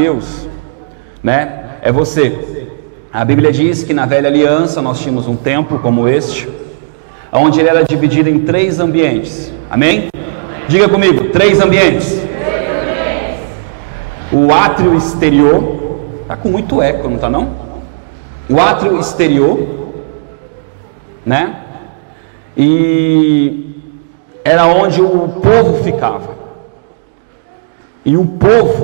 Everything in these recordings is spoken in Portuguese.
Deus, né? É você. A Bíblia diz que na velha aliança nós tínhamos um templo como este, onde ele era dividido em 3 ambientes. Amém? Diga comigo, 3 ambientes. O átrio exterior, tá com muito eco, não tá não? O átrio exterior, né? E era onde o povo ficava. E o povo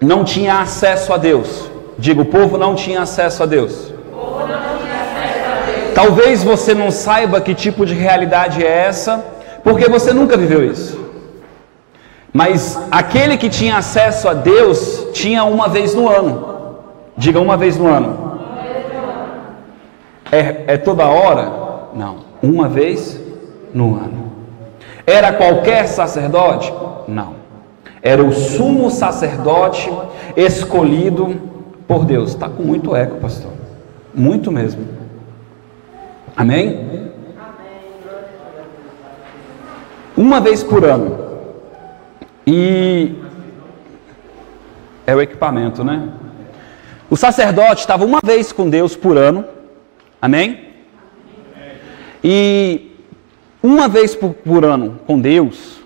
não tinha acesso a Deus. Diga, o povo não tinha acesso a Deus. Talvez você não saiba que tipo de realidade é essa, porque você nunca viveu isso. Mas aquele que tinha acesso a Deus tinha uma vez no ano. Diga, uma vez no ano. É toda hora? Não. Uma vez no ano. Era qualquer sacerdote? Não. Era o sumo sacerdote escolhido por Deus. Está com muito eco, pastor. Muito mesmo. Amém? Uma vez por ano. E é o equipamento, né? O sacerdote estava uma vez com Deus por ano. Amém? E uma vez por ano com Deus,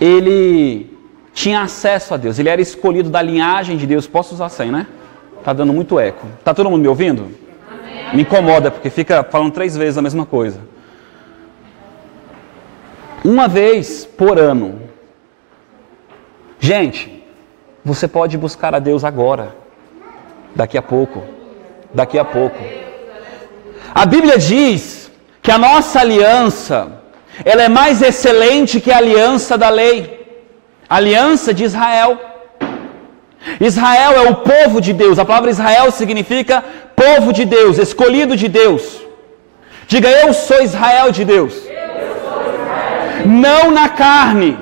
ele tinha acesso a Deus. Ele era escolhido da linhagem de Deus. Posso usar sem, né? Tá dando muito eco. Tá todo mundo me ouvindo? Amém. Me incomoda, porque fica falando 3 vezes a mesma coisa. Uma vez por ano. Gente, você pode buscar a Deus agora. Daqui a pouco. Daqui a pouco. A Bíblia diz que a nossa aliança, ela é mais excelente que a aliança da lei. A aliança de Israel. Israel é o povo de Deus. A palavra Israel significa povo de Deus, escolhido de Deus. Diga, eu sou Israel de Deus. Não na carne.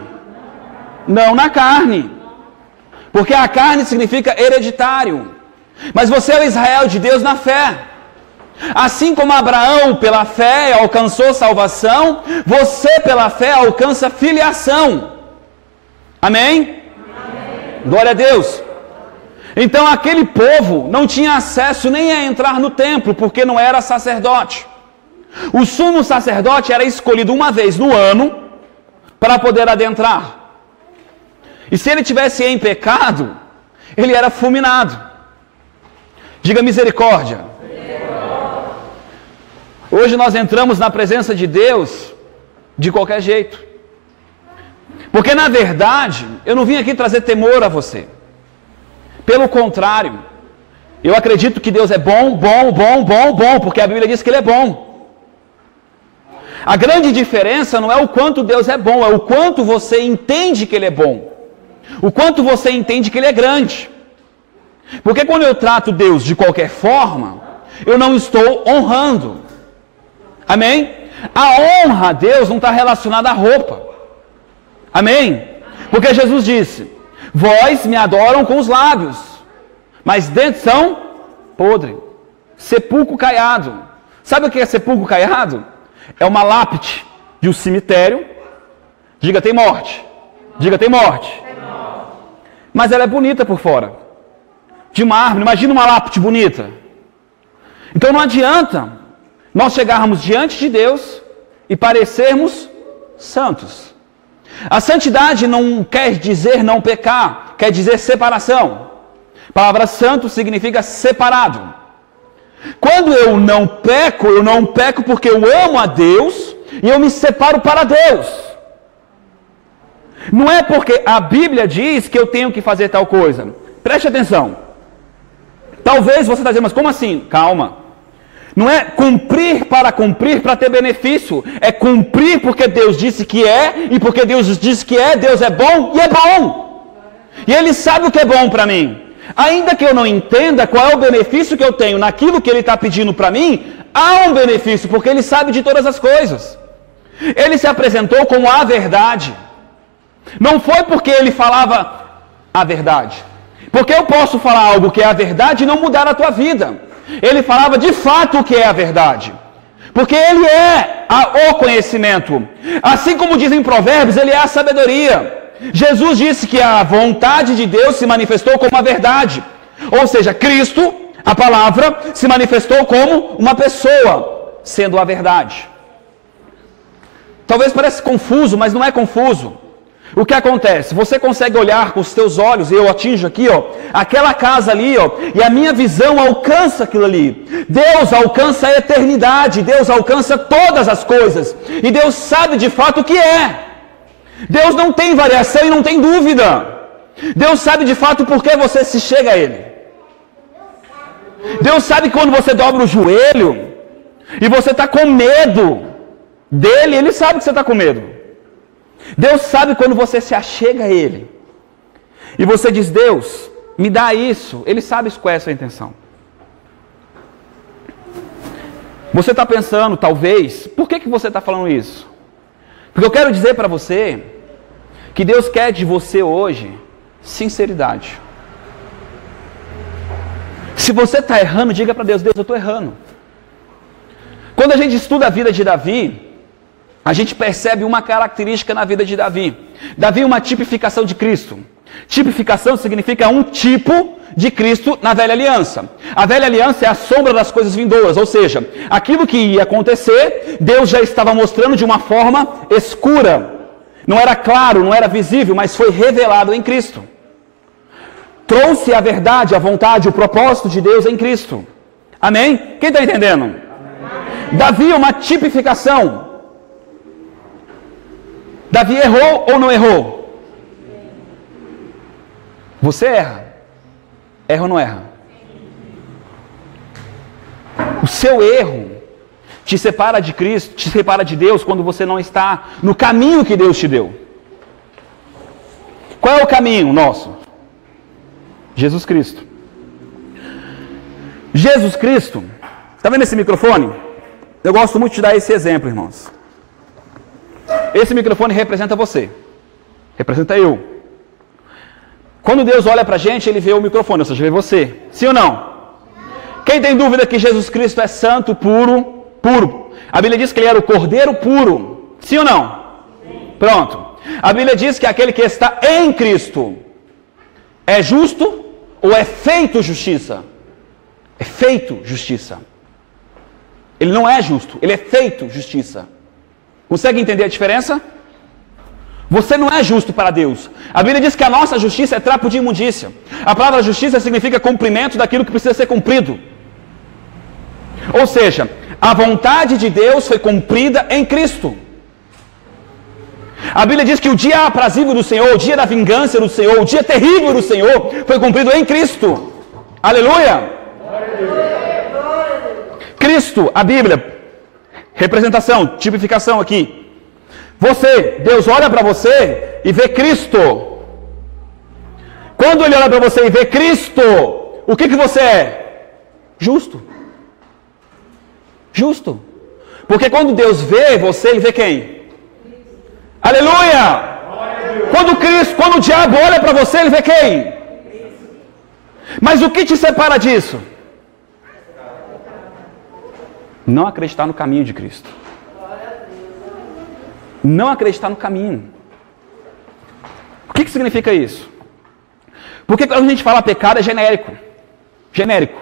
Não na carne. Porque a carne significa hereditário. Mas você é o Israel de Deus na fé. Assim como Abraão pela fé alcançou salvação, você pela fé alcança filiação. Amém? Amém. Glória a Deus. Então aquele povo não tinha acesso nem a entrar no templo, porque não era sacerdote. O sumo sacerdote era escolhido uma vez no ano para poder adentrar. E se ele tivesse em pecado, ele era fulminado. Diga misericórdia. Hoje nós entramos na presença de Deus de qualquer jeito. Porque na verdade, eu não vim aqui trazer temor a você. Pelo contrário, eu acredito que Deus é bom, porque a Bíblia diz que Ele é bom. A grande diferença não é o quanto Deus é bom, é o quanto você entende que Ele é bom. O quanto você entende que Ele é grande. Porque quando eu trato Deus de qualquer forma, eu não estou honrando. Amém? A honra a Deus não está relacionada à roupa. Amém? Porque Jesus disse, vós me adoram com os lábios, mas dentro são podre, sepulcro caiado. Sabe o que é sepulcro caiado? É uma lápide de um cemitério. Diga, tem morte. Diga, tem morte. Mas ela é bonita por fora. De mármore. Imagina uma lápide bonita. Então não adianta nós chegarmos diante de Deus e parecermos santos. A santidade não quer dizer não pecar, quer dizer separação. A palavra santo significa separado. Quando eu não peco porque eu amo a Deus e eu me separo para Deus. Não é porque a Bíblia diz que eu tenho que fazer tal coisa. Preste atenção. Talvez você está dizendo, mas como assim? Calma. Não é cumprir para ter benefício. É cumprir porque Deus disse que é, e porque Deus disse que é, Deus é bom e é bom. E Ele sabe o que é bom para mim. Ainda que eu não entenda qual é o benefício que eu tenho naquilo que Ele está pedindo para mim, há um benefício, porque Ele sabe de todas as coisas. Ele se apresentou como a verdade. Não foi porque Ele falava a verdade. Porque eu posso falar algo que é a verdade e não mudar a tua vida. Ele falava de fato o que é a verdade. Porque Ele é o conhecimento. Assim como dizem Provérbios, Ele é a sabedoria. Jesus disse que a vontade de Deus se manifestou como a verdade. Ou seja, Cristo, a palavra, se manifestou como uma pessoa, sendo a verdade. Talvez pareça confuso, mas não é confuso. O que acontece? Você consegue olhar com os teus olhos, e eu atinjo aqui, ó, aquela casa ali, ó, e a minha visão alcança aquilo ali. Deus alcança a eternidade, Deus alcança todas as coisas, e Deus sabe de fato o que é. Deus não tem variação e não tem dúvida. Deus sabe de fato por que você se chega a Ele. Deus sabe quando você dobra o joelho e você está com medo dele, Ele sabe que você está com medo. Deus sabe quando você se achega a Ele e você diz: Deus, me dá isso. Ele sabe qual é a sua intenção. Você está pensando, talvez, por que você está falando isso? Porque eu quero dizer para você que Deus quer de você hoje sinceridade. Se você está errando, diga para Deus: Deus, eu estou errando. Quando a gente estuda a vida de Davi, a gente percebe uma característica na vida de Davi. Davi é uma tipificação de Cristo. Tipificação significa um tipo de Cristo na velha aliança. A velha aliança é a sombra das coisas vindouras, ou seja, aquilo que ia acontecer, Deus já estava mostrando de uma forma escura. Não era claro, não era visível, mas foi revelado em Cristo. Trouxe a verdade, a vontade, o propósito de Deus em Cristo. Amém? Quem está entendendo? Amém. Davi é uma tipificação. Davi errou ou não errou? Você erra. Erra ou não erra? O seu erro te separa de Cristo, te separa de Deus quando você não está no caminho que Deus te deu. Qual é o caminho nosso? Jesus Cristo. Jesus Cristo. Está vendo esse microfone? Eu gosto muito de dar esse exemplo, irmãos. Esse microfone representa você. Representa eu. Quando Deus olha para a gente, Ele vê o microfone, ou seja, vê você. Sim ou não? Quem tem dúvida que Jesus Cristo é santo, puro? Puro. A Bíblia diz que Ele era o Cordeiro puro. Sim ou não? Sim. Pronto. A Bíblia diz que aquele que está em Cristo é justo ou é feito justiça? É feito justiça. Ele não é justo, ele é feito justiça. Consegue entender a diferença? Você não é justo para Deus. A Bíblia diz que a nossa justiça é trapo de imundícia. A palavra justiça significa cumprimento daquilo que precisa ser cumprido. Ou seja, a vontade de Deus foi cumprida em Cristo. A Bíblia diz que o dia aprazível do Senhor, o dia da vingança do Senhor, o dia terrível do Senhor, foi cumprido em Cristo. Aleluia! Cristo, a Bíblia, representação, tipificação aqui. Você, Deus olha para você e vê Cristo. Quando Ele olha para você e vê Cristo, o que você é? Justo. Justo. Porque quando Deus vê você, Ele vê quem? Aleluia! Quando o diabo olha para você, ele vê quem? Mas o que te separa disso? Não acreditar no caminho de Cristo. Não acreditar no caminho. O que significa isso? Porque quando a gente fala pecado é genérico. Genérico.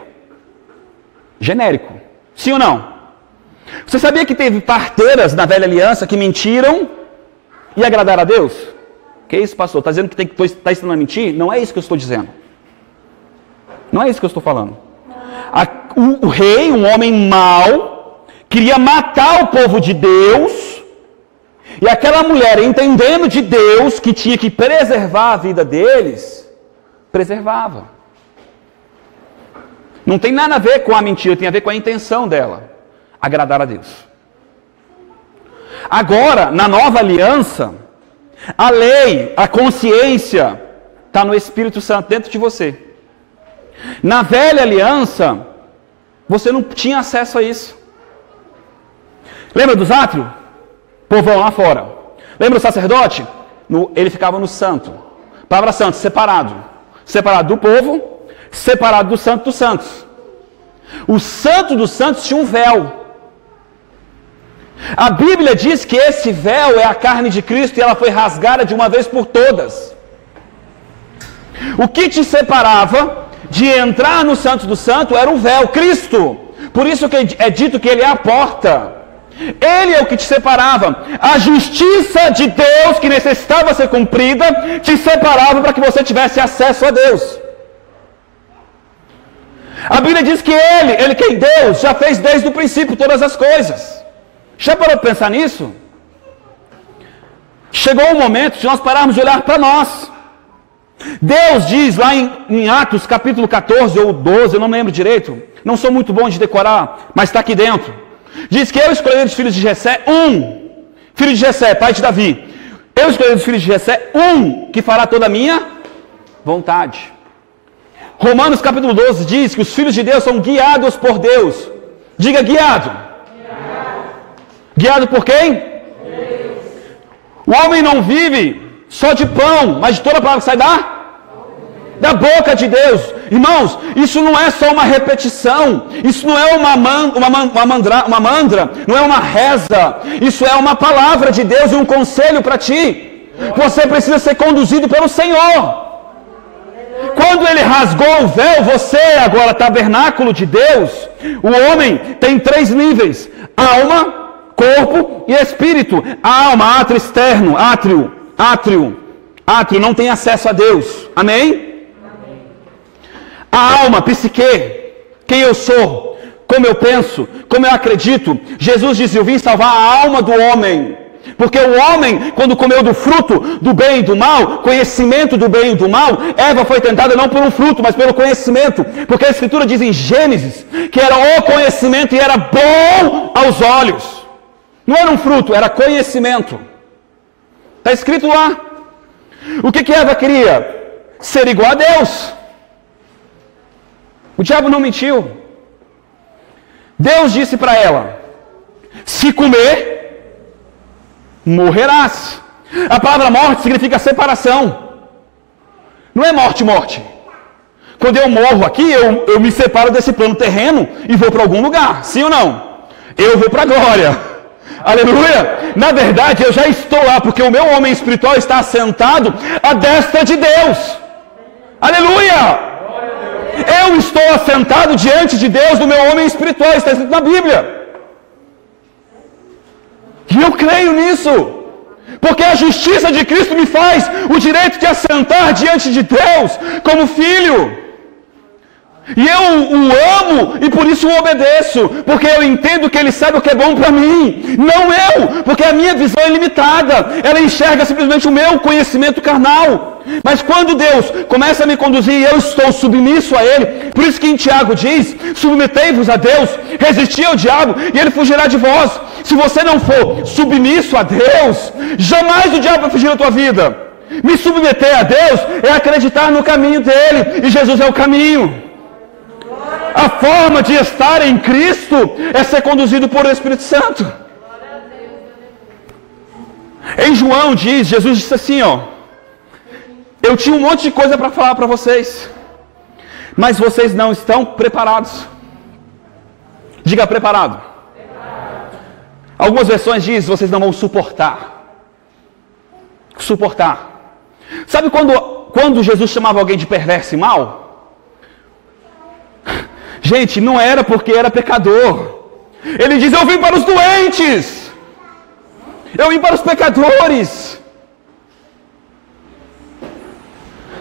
Genérico. Sim ou não? Você sabia que teve parteiras na velha aliança que mentiram e agradaram a Deus? Que isso, pastor? Está dizendo que está ensinando a mentir? Não é isso que eu estou dizendo. Não é isso que eu estou falando. O rei, um homem mau, queria matar o povo de Deus, e aquela mulher, entendendo de Deus que tinha que preservar a vida deles, preservava. Não tem nada a ver com a mentira, tem a ver com a intenção dela, agradar a Deus. Agora, na nova aliança, a lei, a consciência, está no Espírito Santo dentro de você. Na velha aliança, você não tinha acesso a isso. Lembra dos átrios? Povão lá fora. Lembra do sacerdote? Ele ficava no santo. Palavra santo, separado. Separado do povo, separado do santo dos santos. O santo dos santos tinha um véu. A Bíblia diz que esse véu é a carne de Cristo e ela foi rasgada de uma vez por todas. O que te separava de entrar no Santo do Santo era o véu, Cristo. Por isso que é dito que Ele é a porta. Ele é o que te separava. A justiça de Deus que necessitava ser cumprida te separava para que você tivesse acesso a Deus. A Bíblia diz que Ele que é Deus, já fez desde o princípio todas as coisas. Já parou para pensar nisso? Chegou o momento de nós pararmos de olhar para nós. Deus diz lá em Atos capítulo 14 ou 12, eu não lembro direito, não sou muito bom de decorar, mas está aqui dentro. Diz que eu escolhi dos filhos de Jessé filho de Jessé, pai de Davi. Eu escolhi dos filhos de Jessé que fará toda a minha vontade. Romanos capítulo 12 diz que os filhos de Deus são guiados por Deus. Diga guiado. Guiado por quem? Deus. O homem não vive só de pão, mas de toda a palavra que sai da boca de Deus. Irmãos, isso não é só uma repetição, isso não é uma mandra, não é uma reza, isso é uma palavra de Deus e um conselho para ti. Você precisa ser conduzido pelo Senhor. Quando Ele rasgou o véu, você agora tabernáculo de Deus. O homem tem 3 níveis: alma, corpo e espírito. A alma, átrio externo, átrio não tem acesso a Deus. Amém? A alma, psique, quem eu sou, como eu penso, como eu acredito. Jesus disse: eu vim salvar a alma do homem. Porque o homem, quando comeu do fruto do bem e do mal, conhecimento do bem e do mal, Eva foi tentada não por um fruto, mas pelo conhecimento. Porque a Escritura diz em Gênesis que era o conhecimento e era bom aos olhos. Não era um fruto, era conhecimento. Está escrito lá. O que Eva queria? Ser igual a Deus. O diabo não mentiu. Deus disse para ela: se comer, morrerás. A palavra morte significa separação. Não é morte. Quando eu morro aqui, eu me separo desse plano terreno e vou para algum lugar. Sim ou não? Eu vou para a glória. Aleluia! Na verdade, eu já estou lá, porque o meu homem espiritual está assentado à destra de Deus. Aleluia! Eu estou assentado diante de Deus do meu homem espiritual, está escrito na Bíblia. E eu creio nisso, porque a justiça de Cristo me faz o direito de assentar diante de Deus como filho. E eu o amo e por isso o obedeço, porque eu entendo que Ele sabe o que é bom para mim, não eu, porque a minha visão é limitada, ela enxerga simplesmente o meu conhecimento carnal. Mas quando Deus começa a me conduzir e eu estou submisso a Ele, por isso que em Tiago diz: submetei-vos a Deus, resisti ao diabo e ele fugirá de vós. Se você não for submisso a Deus, jamais o diabo vai fugir da tua vida. Me submeter a Deus é acreditar no caminho dEle, e Jesus é o caminho. A forma de estar em Cristo é ser conduzido por o Espírito Santo. Em João diz, Jesus disse assim, eu tinha um monte de coisa para falar para vocês, mas vocês não estão preparados. Diga preparado. Algumas versões dizem, vocês não vão suportar. Suportar. Sabe quando Jesus chamava alguém de perverso e mau? Gente, não era porque era pecador. Ele diz, eu vim para os doentes. Eu vim para os pecadores.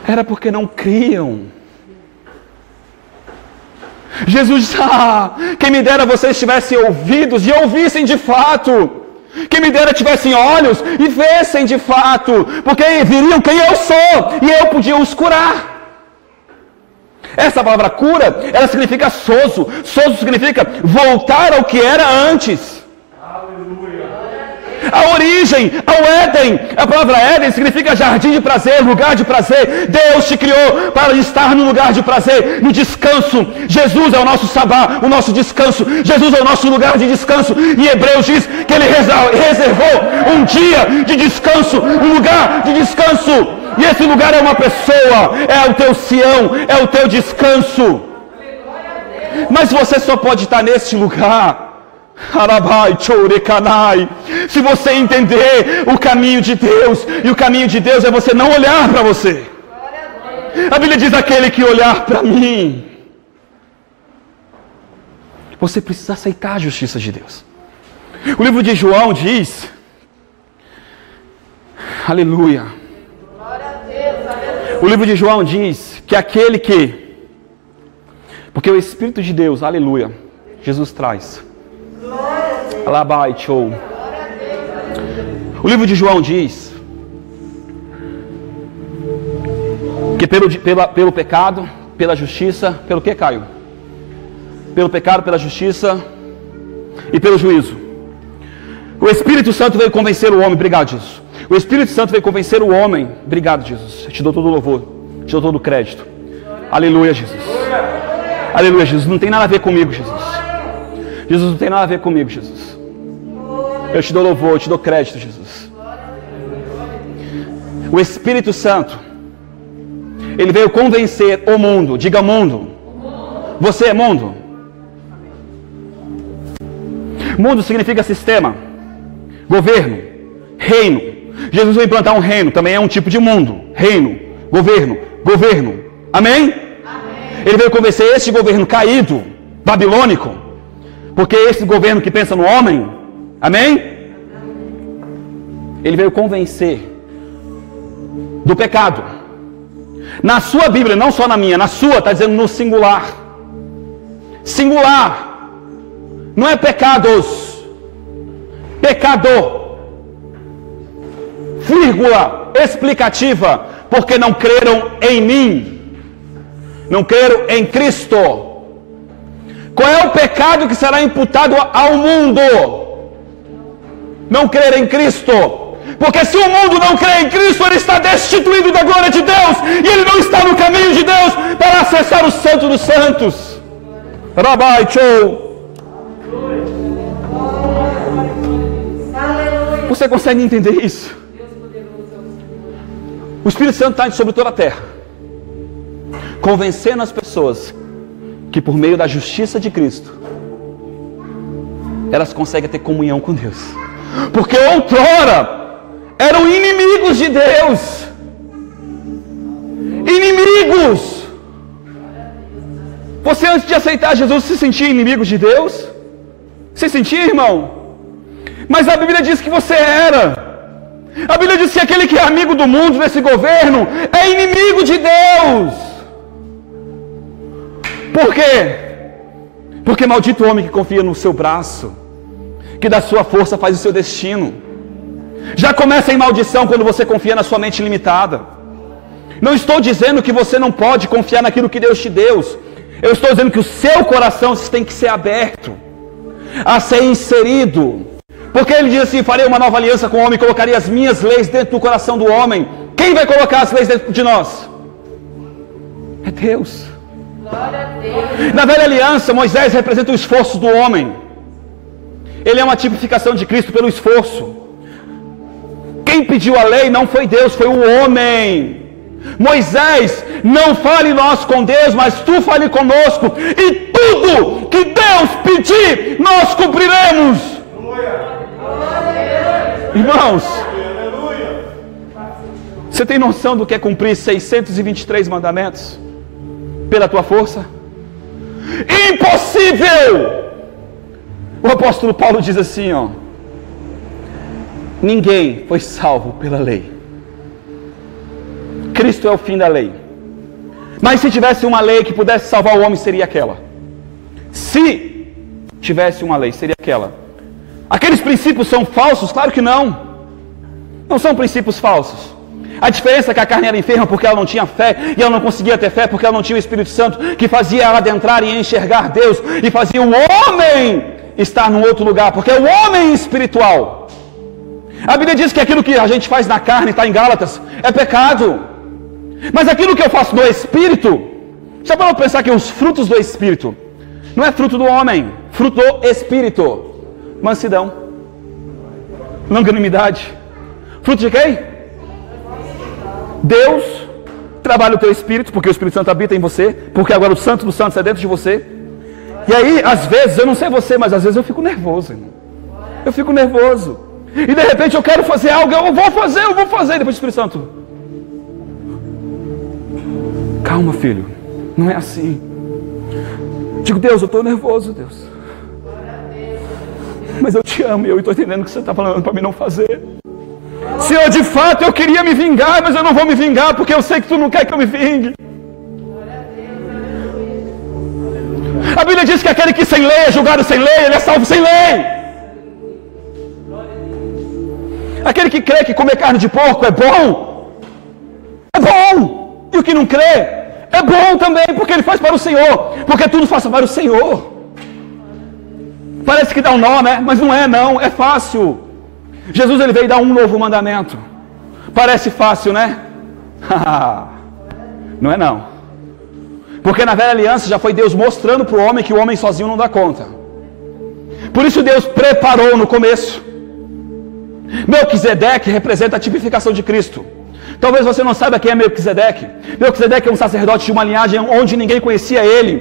Era porque não criam. Jesus disse, quem me dera vocês tivessem ouvidos e ouvissem de fato. Quem me dera tivessem olhos e vissem de fato. Porque viriam quem eu sou e eu podia os curar. Essa palavra cura, ela significa sozo. Sozo significa voltar ao que era antes. Aleluia. A origem, ao Éden. A palavra Éden significa jardim de prazer, lugar de prazer. Deus te criou para estar no lugar de prazer, no descanso. Jesus é o nosso sabá, o nosso descanso. Jesus é o nosso lugar de descanso. E Hebreus diz que Ele reservou um dia de descanso, um lugar de descanso. E esse lugar é uma pessoa, é o teu Sião, é o teu descanso. Mas você só pode estar nesse lugar Se você entender o caminho de Deus, e o caminho de Deus é você não olhar para você. A Bíblia diz: aquele que olhar para mim. Você precisa aceitar a justiça de Deus. O livro de João diz, aleluia. O livro de João diz que aquele que, porque o Espírito de Deus, aleluia, Jesus traz. Alabai, show. O livro de João diz que pelo pecado, pela justiça, pelo que, Caio? Pelo pecado, pela justiça e pelo juízo. O Espírito Santo veio convencer o homem, obrigado, Jesus. O Espírito Santo veio convencer o homem, obrigado, Jesus. Eu te dou todo o louvor, te dou todo o crédito. Aleluia, Jesus. Aleluia, Jesus. Não tem nada a ver comigo, Jesus. Jesus, não tem nada a ver comigo, Jesus. Eu te dou louvor, eu te dou crédito, Jesus. O Espírito Santo, ele veio convencer o mundo. Diga mundo. Você é mundo. Mundo significa sistema, governo, reino. Jesus veio implantar um reino, também é um tipo de mundo. Reino, governo. Amém? Ele veio convencer esse governo caído, babilônico, porque esse governo que pensa no homem, amém? Ele veio convencer do pecado. Na sua Bíblia, não só na minha, na sua está dizendo no singular. Singular. Não é pecados. Pecador. Vírgula explicativa. Porque não creram em mim. Não creram em Cristo. Qual é o pecado que será imputado ao mundo? Não crer em Cristo. Porque se o mundo não crê em Cristo, ele está destituído da glória de Deus. E ele não está no caminho de Deus para acessar o Santo dos Santos. Rabai, show. Você consegue entender isso? O Espírito Santo está sobre toda a terra, convencendo as pessoas que por meio da justiça de Cristo, elas conseguem ter comunhão com Deus. Porque outrora eram inimigos de Deus. Inimigos. Você, antes de aceitar Jesus, se sentia inimigo de Deus? Se sentia, irmão? Mas a Bíblia diz que você era. A Bíblia diz que aquele que é amigo do mundo, desse governo, é inimigo de Deus. Por quê? Porque maldito o homem que confia no seu braço, que da sua força faz o seu destino. Já começa em maldição quando você confia na sua mente limitada. Não estou dizendo que você não pode confiar naquilo que Deus te deu. Eu estou dizendo que o seu coração tem que ser aberto a ser inserido. Porque ele diz assim: farei uma nova aliança com o homem, colocaria as minhas leis dentro do coração do homem. Quem vai colocar as leis dentro de nós? É Deus. Na velha aliança, Moisés representa o esforço do homem. Ele é uma tipificação de Cristo pelo esforço. Quem pediu a lei não foi Deus, foi o homem. Moisés, não fale nós com Deus, mas tu fale conosco, e tudo que Deus pedir, nós cumpriremos. Irmãos, você tem noção do que é cumprir 623 mandamentos pela tua força? Impossível! O apóstolo Paulo diz assim, ó: ninguém foi salvo pela lei. Cristo é o fim da lei. Mas se tivesse uma lei que pudesse salvar o homem, seria aquela. Se tivesse uma lei, seria aquela. Aqueles princípios são falsos? Claro que não. Não são princípios falsos. A diferença é que a carne era enferma porque ela não tinha fé, e ela não conseguia ter fé porque ela não tinha o Espírito Santo, que fazia ela adentrar e enxergar Deus, e fazia o homem estar num outro lugar, porque é o homem espiritual. A Bíblia diz que aquilo que a gente faz na carne, está em Gálatas, é pecado. Mas aquilo que eu faço no Espírito, já parou para pensar que os frutos do Espírito não é fruto do homem, fruto do Espírito. Mansidão, longanimidade, fruto de quem? Deus trabalha o teu Espírito, porque o Espírito Santo habita em você, porque agora o Santo dos Santos é dentro de você. E aí, às vezes, eu não sei você, mas às vezes eu fico nervoso, irmão. Eu fico nervoso. E de repente eu quero fazer algo, eu vou fazer. E depois o Espírito Santo: calma, filho, não é assim. Digo: Deus, eu estou nervoso, Deus. Mas eu te amo e eu estou entendendo o que você está falando para mim não fazer. Senhor, de fato eu queria me vingar, mas eu não vou me vingar porque eu sei que tu não quer que eu me vingue. A Bíblia diz que aquele que sem lei é julgado sem lei, ele é salvo sem lei. Aquele que crê que comer carne de porco é bom, é bom. E o que não crê, é bom também, porque ele faz para o Senhor. Porque tudo faz para o Senhor. Parece que dá um nó, né? Mas não é não, é fácil. Jesus ele veio dar um novo mandamento. Parece fácil, né? Não é não. Porque na velha aliança já foi Deus mostrando para o homem que o homem sozinho não dá conta. Por isso Deus preparou no começo. Melquisedeque representa a tipificação de Cristo. Talvez você não saiba quem é Melquisedeque. Melquisedeque é um sacerdote de uma linhagem onde ninguém conhecia ele.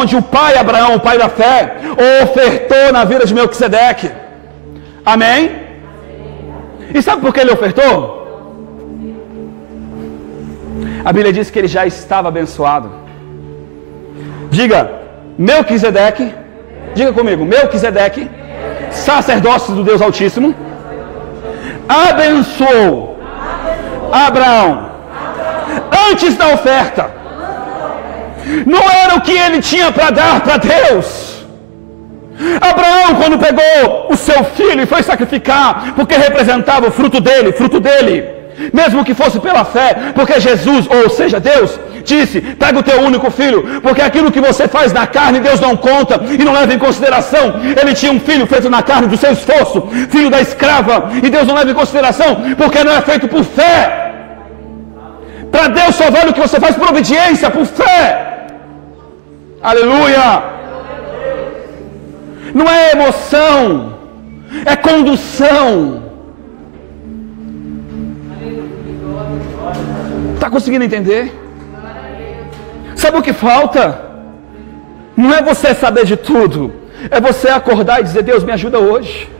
Onde o pai Abraão, o pai da fé, ofertou na vida de Melquisedeque. Amém? E sabe por que ele ofertou? A Bíblia diz que ele já estava abençoado. Diga: Melquisedeque. Diga comigo: Melquisedeque, sacerdócio do Deus Altíssimo, abençoou Abraão antes da oferta. Não era o que ele tinha para dar para Deus. Abraão, quando pegou o seu filho e foi sacrificar, porque representava o fruto dele, mesmo que fosse pela fé, porque Jesus, ou seja, Deus, disse: pega o teu único filho, porque aquilo que você faz na carne, Deus não conta e não leva em consideração. Ele tinha um filho feito na carne do seu esforço, filho da escrava, e Deus não leva em consideração, porque não é feito por fé. Para Deus só vale o que você faz por obediência, por fé. Aleluia! Não é emoção, é condução. Está conseguindo entender? Sabe o que falta? Não é você saber de tudo, é você acordar e dizer: Deus, me ajuda hoje.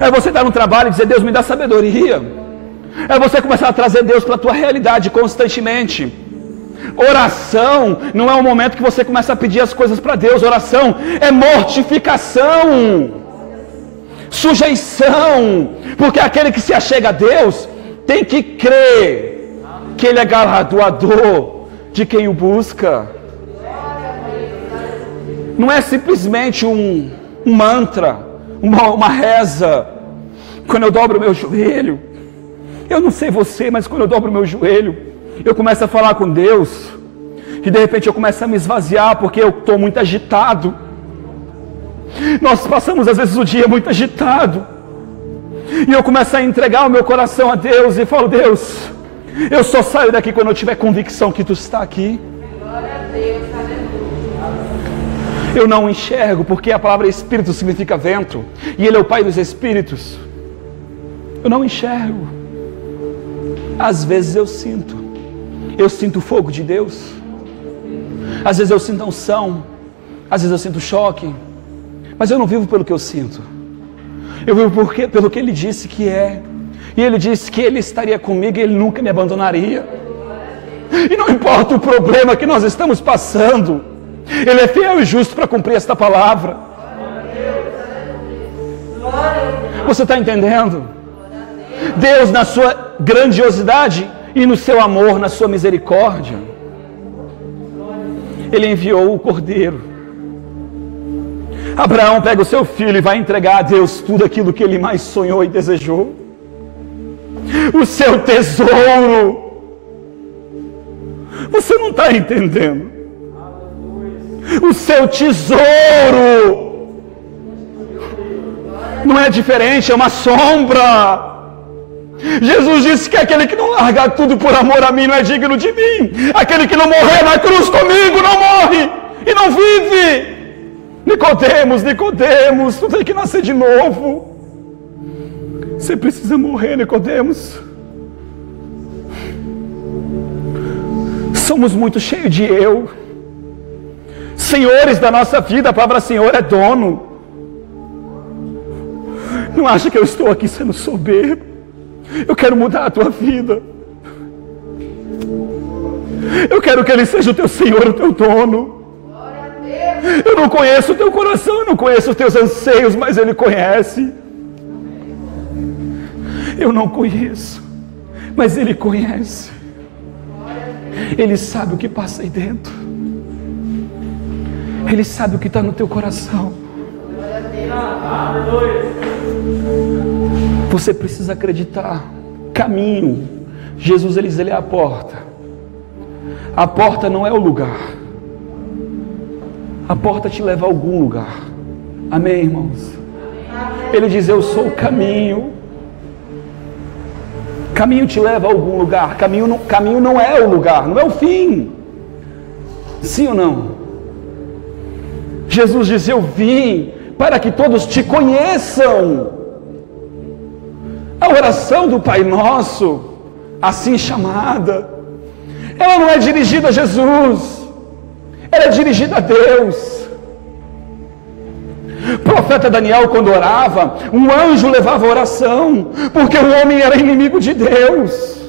É você estar no trabalho e dizer: Deus, me dá sabedoria. É você começar a trazer Deus para a tua realidade constantemente. Oração não é um momento que você começa a pedir as coisas para Deus. Oração é mortificação, sujeição, porque aquele que se achega a Deus tem que crer que Ele é galardoador de quem o busca. Não é simplesmente um mantra, uma reza. Quando eu dobro o meu joelho, eu não sei você, mas quando eu dobro o meu joelho, eu começo a falar com Deus, e de repente eu começo a me esvaziar, porque eu estou muito agitado. Nós passamos às vezes o dia muito agitado, e eu começo a entregar o meu coração a Deus, e falo: Deus, eu só saio daqui quando eu tiver convicção que Tu está aqui. Eu não enxergo, porque a palavra Espírito significa vento, e Ele é o Pai dos Espíritos. Eu não enxergo. Às vezes eu sinto o fogo de Deus, às vezes eu sinto a unção, às vezes eu sinto choque, mas eu não vivo pelo que eu sinto, eu vivo pelo que Ele disse que é, e Ele disse que Ele estaria comigo e Ele nunca me abandonaria, e não importa o problema que nós estamos passando, Ele é fiel e justo para cumprir esta palavra. Você está entendendo? Deus, na sua grandiosidade e no seu amor, na sua misericórdia, Ele enviou o Cordeiro. Abraão pega o seu filho e vai entregar a Deus tudo aquilo que ele mais sonhou e desejou. O seu tesouro. Você não está entendendo? O seu tesouro não é diferente, é uma sombra. Jesus disse que aquele que não largar tudo por amor a mim não é digno de mim. Aquele que não morrer na cruz comigo não morre e não vive. Nicodemos, tu tem que nascer de novo. Você precisa morrer, Nicodemos. Somos muito cheios de eu. senhores da nossa vida. A palavra Senhor é dono. Não acha que eu estou aqui sendo soberbo? Eu quero mudar a tua vida. Eu quero que Ele seja o teu Senhor, o teu dono. Eu não conheço o teu coração, eu não conheço os teus anseios, mas Ele conhece. Eu não conheço, mas Ele conhece. Ele sabe o que passa aí dentro. Ele sabe o que está no teu coração. Você precisa acreditar. Caminho. Jesus, ele é a porta. A porta não é o lugar. A porta te leva a algum lugar. Amém, irmãos? Ele diz: eu sou o caminho. Caminho te leva a algum lugar. Caminho não é o lugar, não é o fim. Sim ou não? Jesus diz: eu vim para que todos te conheçam. A oração do Pai Nosso, assim chamada, ela não é dirigida a Jesus, ela é dirigida a Deus. O profeta Daniel, quando orava, um anjo levava a oração, porque o homem era inimigo de Deus.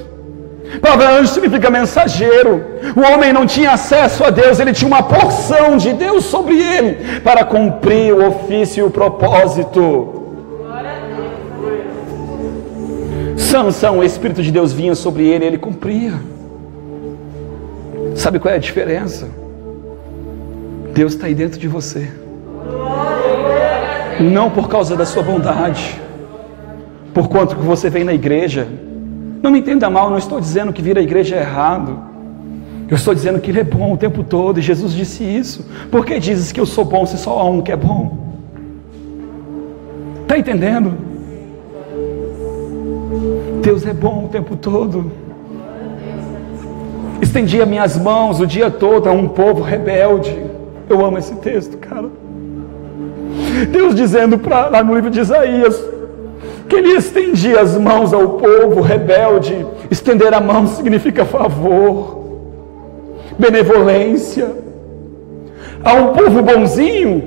A palavra anjo significa mensageiro. O homem não tinha acesso a Deus, ele tinha uma porção de Deus sobre ele, para cumprir o ofício e o propósito. Sansão, o Espírito de Deus vinha sobre ele e ele cumpria. Sabe qual é a diferença? Deus está aí dentro de você. Não por causa da sua bondade, por quanto que você vem na igreja. Não me entenda mal, não estou dizendo que vir à igreja é errado. Eu estou dizendo que Ele é bom o tempo todo, e Jesus disse isso. Por que dizes que eu sou bom se só há um que é bom? Está entendendo? Deus é bom o tempo todo. Estendia minhas mãos o dia todo a um povo rebelde. Eu amo esse texto, cara. Deus dizendo lá no livro de Isaías que Ele estendia as mãos ao povo rebelde. Estender a mão significa favor, benevolência. A um povo bonzinho,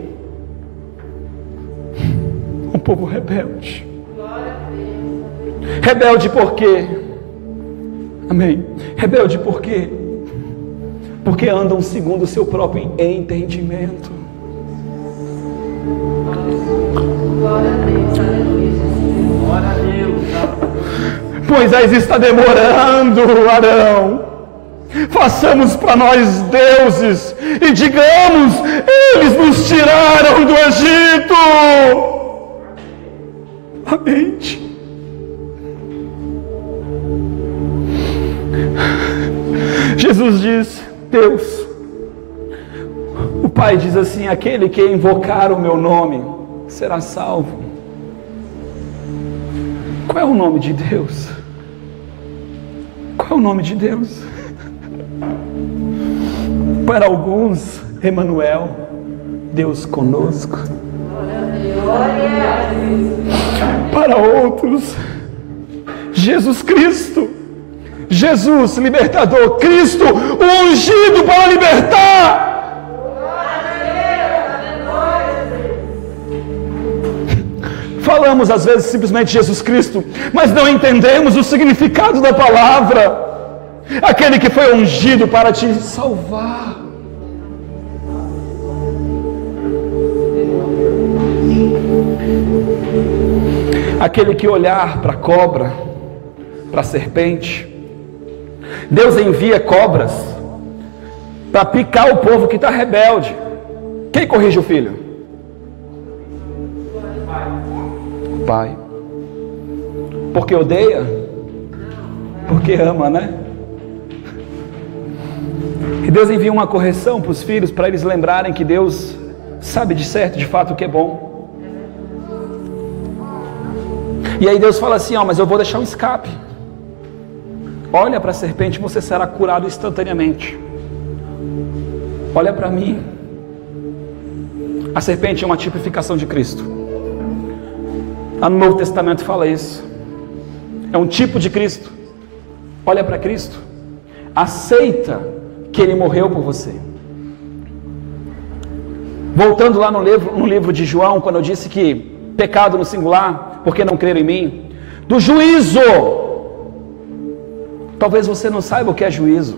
um povo rebelde. Rebelde por quê? Amém. Rebelde por quê? Porque andam segundo o seu próprio entendimento. Glória a Deus, glória a Deus. Moisés está demorando, Arão. Façamos para nós deuses e digamos: eles nos tiraram do Egito. Amém. Jesus diz, Deus, o Pai diz assim: aquele que invocar o meu nome será salvo. Qual é o nome de Deus? Qual é o nome de Deus? Para alguns, Emanuel, Deus conosco. Para outros, Jesus Cristo. Jesus, libertador. Cristo, o ungido para libertar. Falamos às vezes simplesmente Jesus Cristo, mas não entendemos o significado da palavra. Aquele que foi ungido para te salvar. Aquele que olhar para a cobra, para a serpente. Deus envia cobras para picar o povo que está rebelde. Quem corrige o filho? O pai. Porque odeia? Porque ama, né? E Deus envia uma correção para os filhos, para eles lembrarem que Deus sabe de certo, de fato, o que é bom. E aí Deus fala assim: ó, mas eu vou deixar um escape. Olha para a serpente, você será curado instantaneamente. Olha para mim. A serpente é uma tipificação de Cristo. Lá no Novo Testamento fala isso. É um tipo de Cristo. Olha para Cristo. Aceita que Ele morreu por você. Voltando lá no livro de João, quando eu disse que pecado no singular, porque não crer em mim, do juízo. Talvez você não saiba o que é juízo.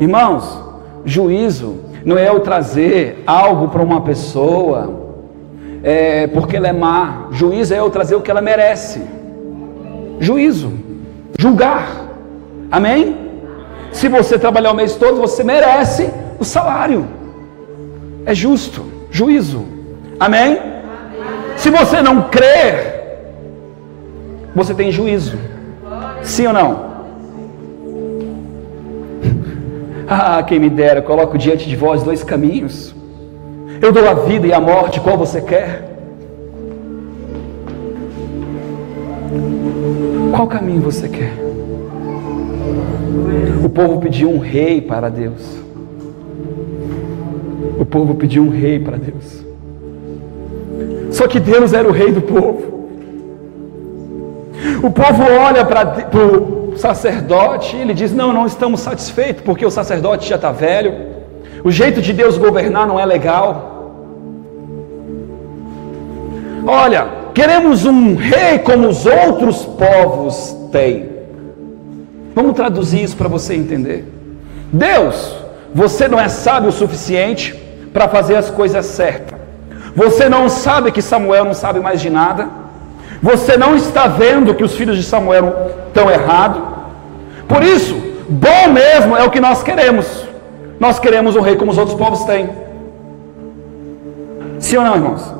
Irmãos, juízo não é eu trazer algo para uma pessoa porque ela é má. Juízo é eu trazer o que ela merece. Juízo, julgar. Amém? Se você trabalhar o mês todo, você merece o salário. É justo, juízo. Amém? Se você não crer, você tem juízo. Sim ou não? Ah, quem me dera, eu coloco diante de vós 2 caminhos. Eu dou a vida e a morte, qual você quer? Qual caminho você quer? O povo pediu um rei para Deus. O povo pediu um rei para Deus. Só que Deus era o rei do povo. O povo olha para o sacerdote e ele diz: não estamos satisfeitos, porque o sacerdote já está velho. O jeito de Deus governar não é legal. Olha, queremos um rei como os outros povos têm. Vamos traduzir isso para você entender. Deus, você não é sábio o suficiente para fazer as coisas certas. Você não sabe que Samuel não sabe mais de nada. Você não está vendo que os filhos de Samuel estão errados. Por isso, bom mesmo é o que nós queremos. Nós queremos um rei como os outros povos têm. Sim ou não, irmãos?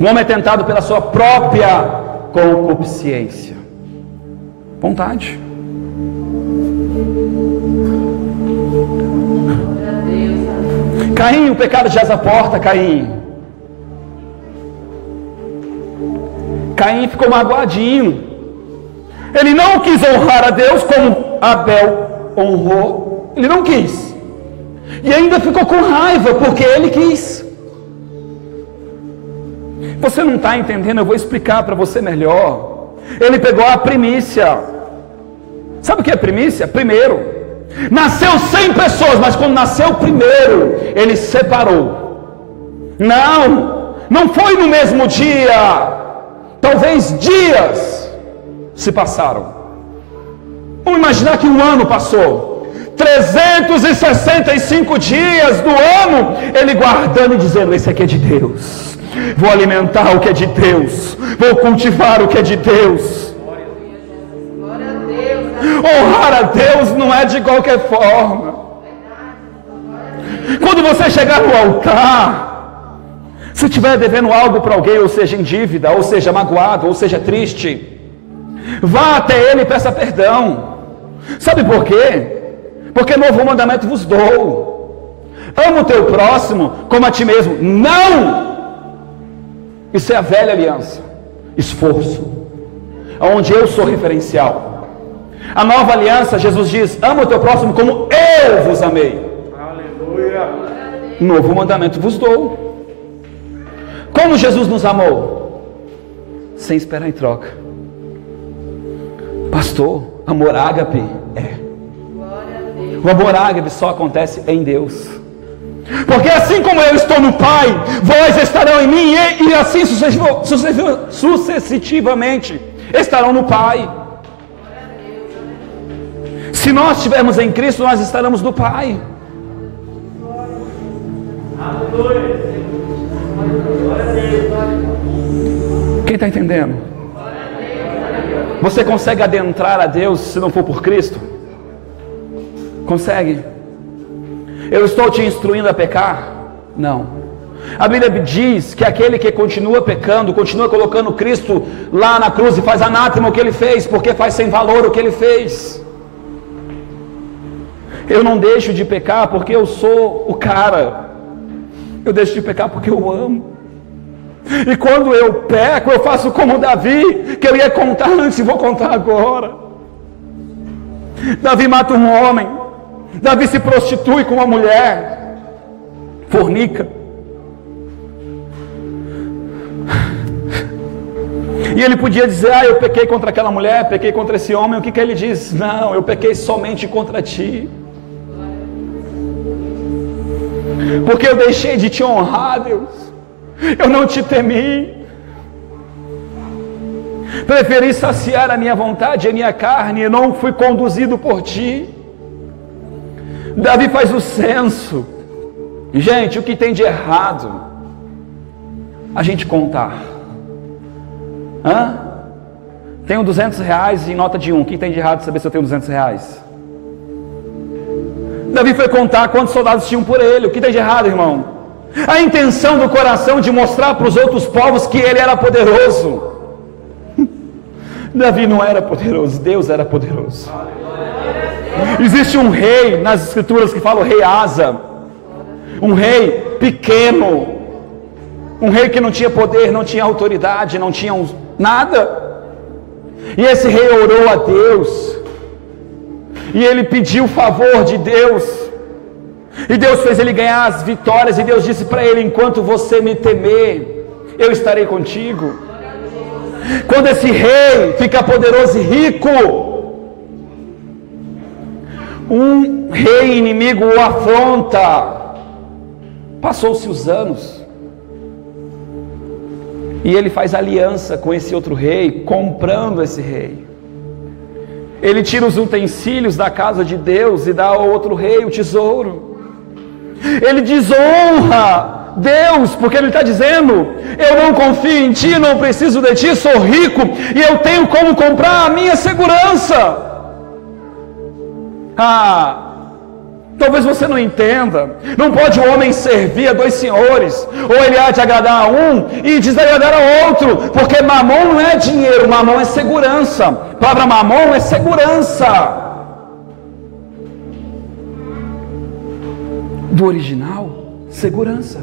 Um homem é tentado pela sua própria concupiscência. Vontade. Caim, o pecado jaz à porta, Caim. Caim ficou magoadinho. Ele não quis honrar a Deus como Abel honrou. Ele não quis. E ainda ficou com raiva porque ele quis. Você não está entendendo? Eu vou explicar para você melhor. Ele pegou a primícia. Sabe o que é primícia? Primeiro. Nasceu 100 pessoas, mas quando nasceu o primeiro, ele separou. Não foi no mesmo dia. Talvez dias se passaram. Vamos imaginar que um ano passou. 365 dias do ano, ele guardando e dizendo: esse aqui é de Deus. Vou alimentar o que é de Deus. Vou cultivar o que é de Deus. Honrar a Deus não é de qualquer forma. Quando você chegar no altar, se estiver devendo algo para alguém, ou seja em dívida, ou seja magoado, ou seja triste, vá até ele e peça perdão. Sabe por quê? Porque novo mandamento vos dou: ama o teu próximo como a ti mesmo. Não! Isso é a velha aliança. Esforço, onde eu sou referencial. A nova aliança, Jesus diz: ama o teu próximo como eu vos amei. Aleluia. Novo mandamento vos dou. Como Jesus nos amou? Sem esperar em troca. Pastor, amor ágape? O amor ágape só acontece em Deus. Porque assim como eu estou no Pai, vós estarão em mim, e assim sucessivamente estarão no Pai. Se nós estivermos em Cristo, nós estaremos no Pai. Quem está entendendo? Você consegue adentrar a Deus se não for por Cristo? Consegue? Eu estou te instruindo a pecar? Não. A Bíblia diz que aquele que continua pecando, continua colocando Cristo lá na cruz e faz anátema o que ele fez, porque faz sem valor o que ele fez. Eu não deixo de pecar porque eu sou o cara. Eu deixo de pecar porque eu amo. E quando eu peco, eu faço como Davi, que eu ia contar antes e vou contar agora. Davi mata um homem. Davi se prostitui com uma mulher. Fornica. E ele podia dizer: eu pequei contra aquela mulher, pequei contra esse homem. O que ele diz? Não, eu pequei somente contra ti. porque eu deixei de te honrar, Deus. Eu não te temi. Preferi saciar a minha vontade, a minha carne, e não fui conduzido por ti. Davi faz o censo. Gente, o que tem de errado a gente contar? Tenho R$200 em nota de 1. O que tem de errado saber se eu tenho R$200? Davi foi contar quantos soldados tinham por ele. O que tem de errado, irmão? A intenção do coração de mostrar para os outros povos que ele era poderoso. Davi não era poderoso, Deus era poderoso. Existe um rei nas escrituras que fala o rei Asa, um rei pequeno, um rei que não tinha poder, não tinha autoridade, não tinha nada. E esse rei orou a Deus, e ele pediu o favor de Deus, e Deus fez ele ganhar as vitórias, e Deus disse para ele: enquanto você me temer, eu estarei contigo. Quando esse rei fica poderoso e rico, um rei inimigo o afronta. Passou-se os anos, e ele faz aliança com esse outro rei, comprando esse rei. Ele tira os utensílios da casa de Deus e dá ao outro rei o tesouro. Ele desonra Deus, porque ele está dizendo: eu não confio em ti, não preciso de ti, sou rico e eu tenho como comprar a minha segurança. Talvez você não entenda. Não pode o homem servir a dois senhores, ou ele há de agradar a um e desagradar a outro, porque mamon não é dinheiro, mamon é segurança. A palavra mamon é segurança. Do original, segurança.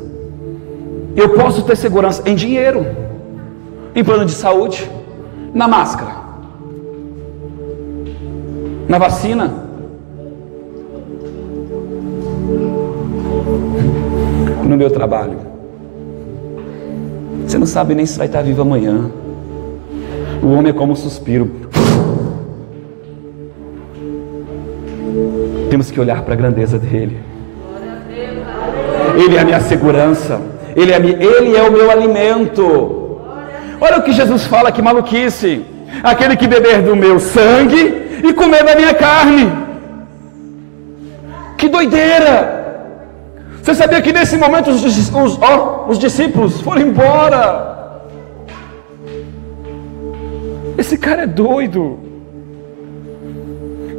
Eu posso ter segurança em dinheiro, em plano de saúde, na máscara, na vacina, no meu trabalho. Você não sabe nem se vai estar vivo amanhã. O homem é como um suspiro. Temos que olhar para a grandeza dele. Ele é a minha segurança. Ele é o meu alimento. Olha o que Jesus fala, que maluquice. Aquele que beber do meu sangue e comer da minha carne. Que doideira! Você sabia que nesse momento os discípulos foram embora? Esse cara é doido.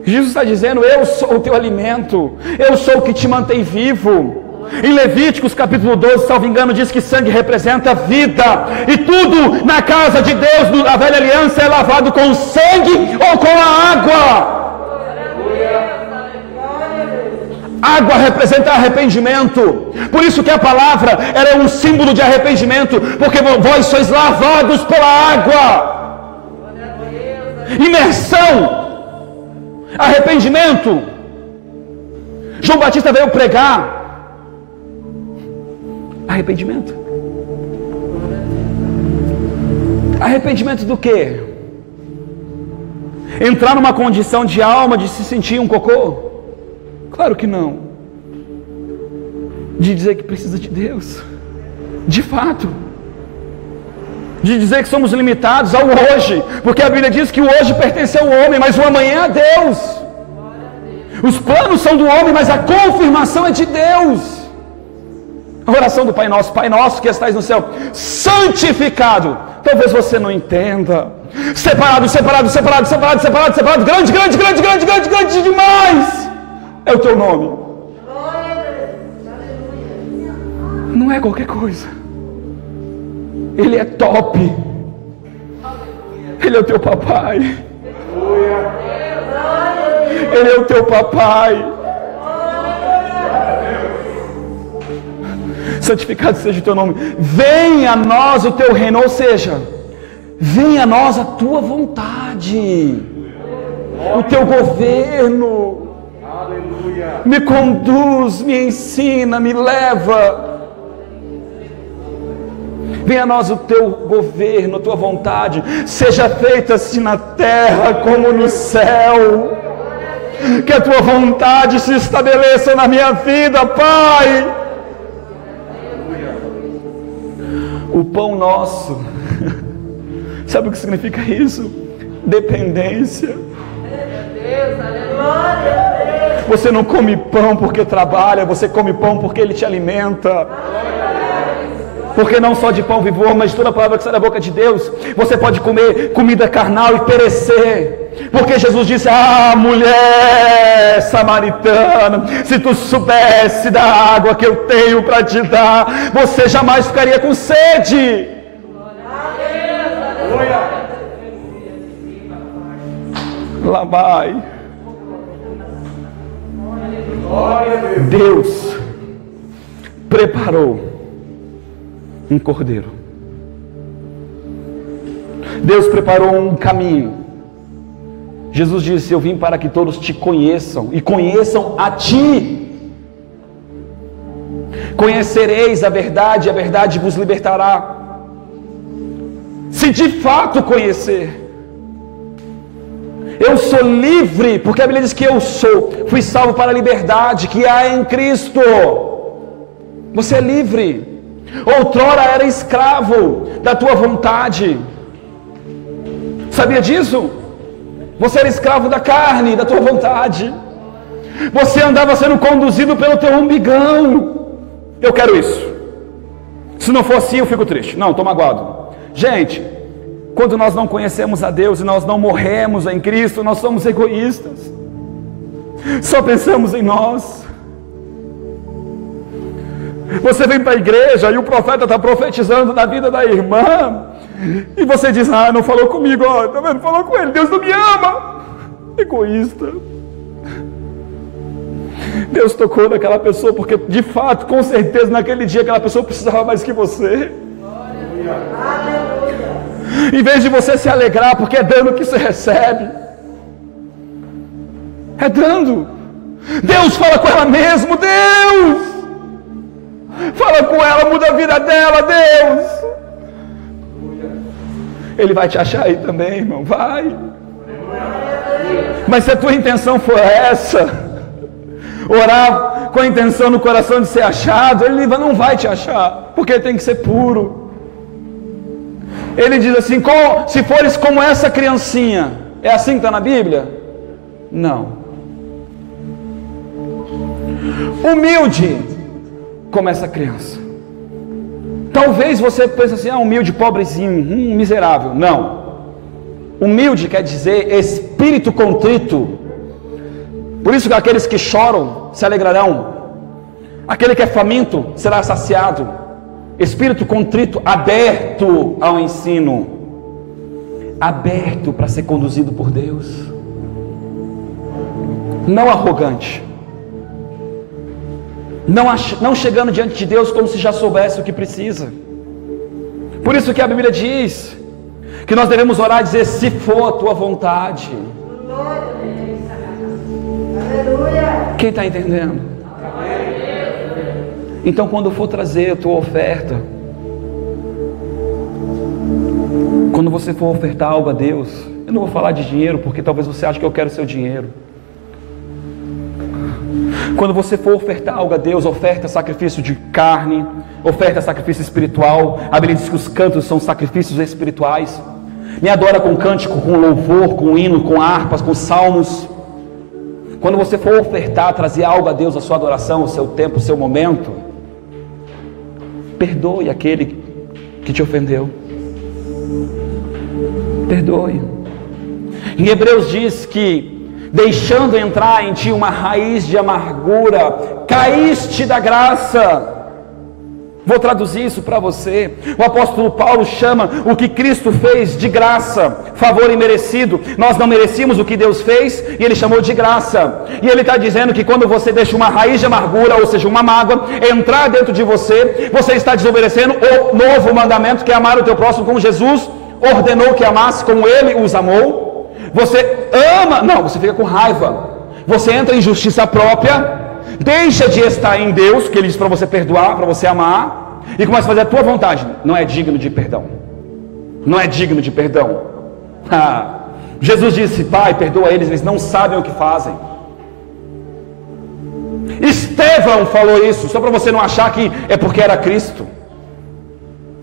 Jesus está dizendo: eu sou o teu alimento, eu sou o que te mantém vivo. Em Levíticos capítulo 12, salvo engano, diz que sangue representa vida, e tudo na casa de Deus, na velha aliança, é lavado com sangue ou com a água. Água representa arrependimento. Por isso que a palavra era um símbolo de arrependimento, porque vós sois lavados pela água. Imersão, arrependimento. João Batista veio pregar arrependimento. Arrependimento do quê? Entrar numa condição de alma de se sentir um cocô? Claro que não. De dizer que precisa de Deus, de fato. De dizer que somos limitados ao hoje, porque a Bíblia diz que o hoje pertence ao homem, mas o amanhã é a Deus. Os planos são do homem, mas a confirmação é de Deus. A oração do Pai Nosso: Pai Nosso que estais no céu, santificado. Talvez você não entenda. Separado, separado, separado, separado, separado, separado. Grande, grande, grande, grande, grande, grande demais é o teu nome. Não é qualquer coisa. Ele é top. Ele é o teu papai. Ele é o teu papai. Santificado seja o teu nome. Venha a nós o teu reino. Ou seja, venha a nós a tua vontade, o teu governo. Me conduz, me ensina, me leva. Venha a nós o teu governo, a tua vontade. Seja feita assim na terra como no céu. Que a tua vontade se estabeleça na minha vida, Pai. O pão nosso. Sabe o que significa isso? Dependência. Você não come pão porque trabalha, você come pão porque Ele te alimenta. Porque não só de pão vive o homem, mas de toda palavra que sai da boca de Deus. Você pode comer comida carnal e perecer. Porque Jesus disse: ah, mulher samaritana, se tu soubesse da água que eu tenho para te dar, você jamais ficaria com sede. Lá vai. Deus preparou um cordeiro. Deus preparou um caminho. Jesus disse: eu vim para que todos te conheçam e conheçam a ti. Conhecereis a verdade vos libertará. Se de fato conhecer, eu sou livre, porque a Bíblia diz que eu fui salvo para a liberdade que há em Cristo. Você é livre. Outrora era escravo da tua vontade. Sabia disso? Você era escravo da carne, da tua vontade. Você andava sendo conduzido pelo teu umbigão. Eu quero isso. Se não for assim, eu fico triste. Não, estou magoado. Gente, quando nós não conhecemos a Deus e nós não morremos em Cristo, nós somos egoístas. Só pensamos em nós. Você vem para a igreja e o profeta está profetizando na vida da irmã, e você diz: ah, não falou comigo, ó, tá vendo? Falou com ele, Deus não me ama. Egoísta. Deus tocou naquela pessoa porque, de fato, com certeza, naquele dia aquela pessoa precisava mais que você. Em vez de você se alegrar porque é dando que você recebe, é dando. Deus fala com ela mesmo. Deus fala com ela, muda a vida dela. Deus, Ele vai te achar aí também, irmão. Vai. Mas se a tua intenção for essa, orar com a intenção no coração de ser achado, Ele não vai te achar, porque tem que ser puro. Ele diz assim: se fores como essa criancinha. É assim que está na Bíblia? Não. Humilde como essa criança. Talvez você pense assim: humilde, pobrezinho, miserável. Não. Humilde quer dizer espírito contrito. Por isso que aqueles que choram se alegrarão. Aquele que é faminto será saciado. Espírito contrito, aberto ao ensino, aberto para ser conduzido por Deus, não arrogante, não chegando diante de Deus como se já soubesse o que precisa. Por isso que a Bíblia diz que nós devemos orar e dizer: se for a tua vontade. Quem está entendendo? Então, quando for trazer a tua oferta, quando você for ofertar algo a Deus, eu não vou falar de dinheiro, porque talvez você ache que eu quero seu dinheiro. Quando você for ofertar algo a Deus, oferta sacrifício de carne, oferta sacrifício espiritual. A Bíblia diz que os cantos são sacrifícios espirituais. Me adora com cântico, com louvor, com hino, com harpas, com salmos. Quando você for ofertar, trazer algo a Deus, a sua adoração, o seu tempo, o seu momento, perdoe aquele que te ofendeu. Perdoe. Em Hebreus diz que, deixando entrar em ti uma raiz de amargura, caíste da graça. Vou traduzir isso para você. O apóstolo Paulo chama o que Cristo fez de graça, favor imerecido. Nós não merecíamos o que Deus fez e Ele chamou de graça. E Ele está dizendo que quando você deixa uma raiz de amargura, ou seja, uma mágoa, entrar dentro de você, você está desobedecendo o novo mandamento, que é amar o teu próximo como Jesus ordenou que amasse, como Ele os amou. Você ama, não, você fica com raiva. Você entra em justiça própria. Deixa de estar em Deus, que Ele diz para você perdoar, para você amar, e começa a fazer a tua vontade. Não é digno de perdão. Não é digno de perdão. Jesus disse: Pai, perdoa eles, eles não sabem o que fazem. Estevão falou isso, só para você não achar que é porque era Cristo.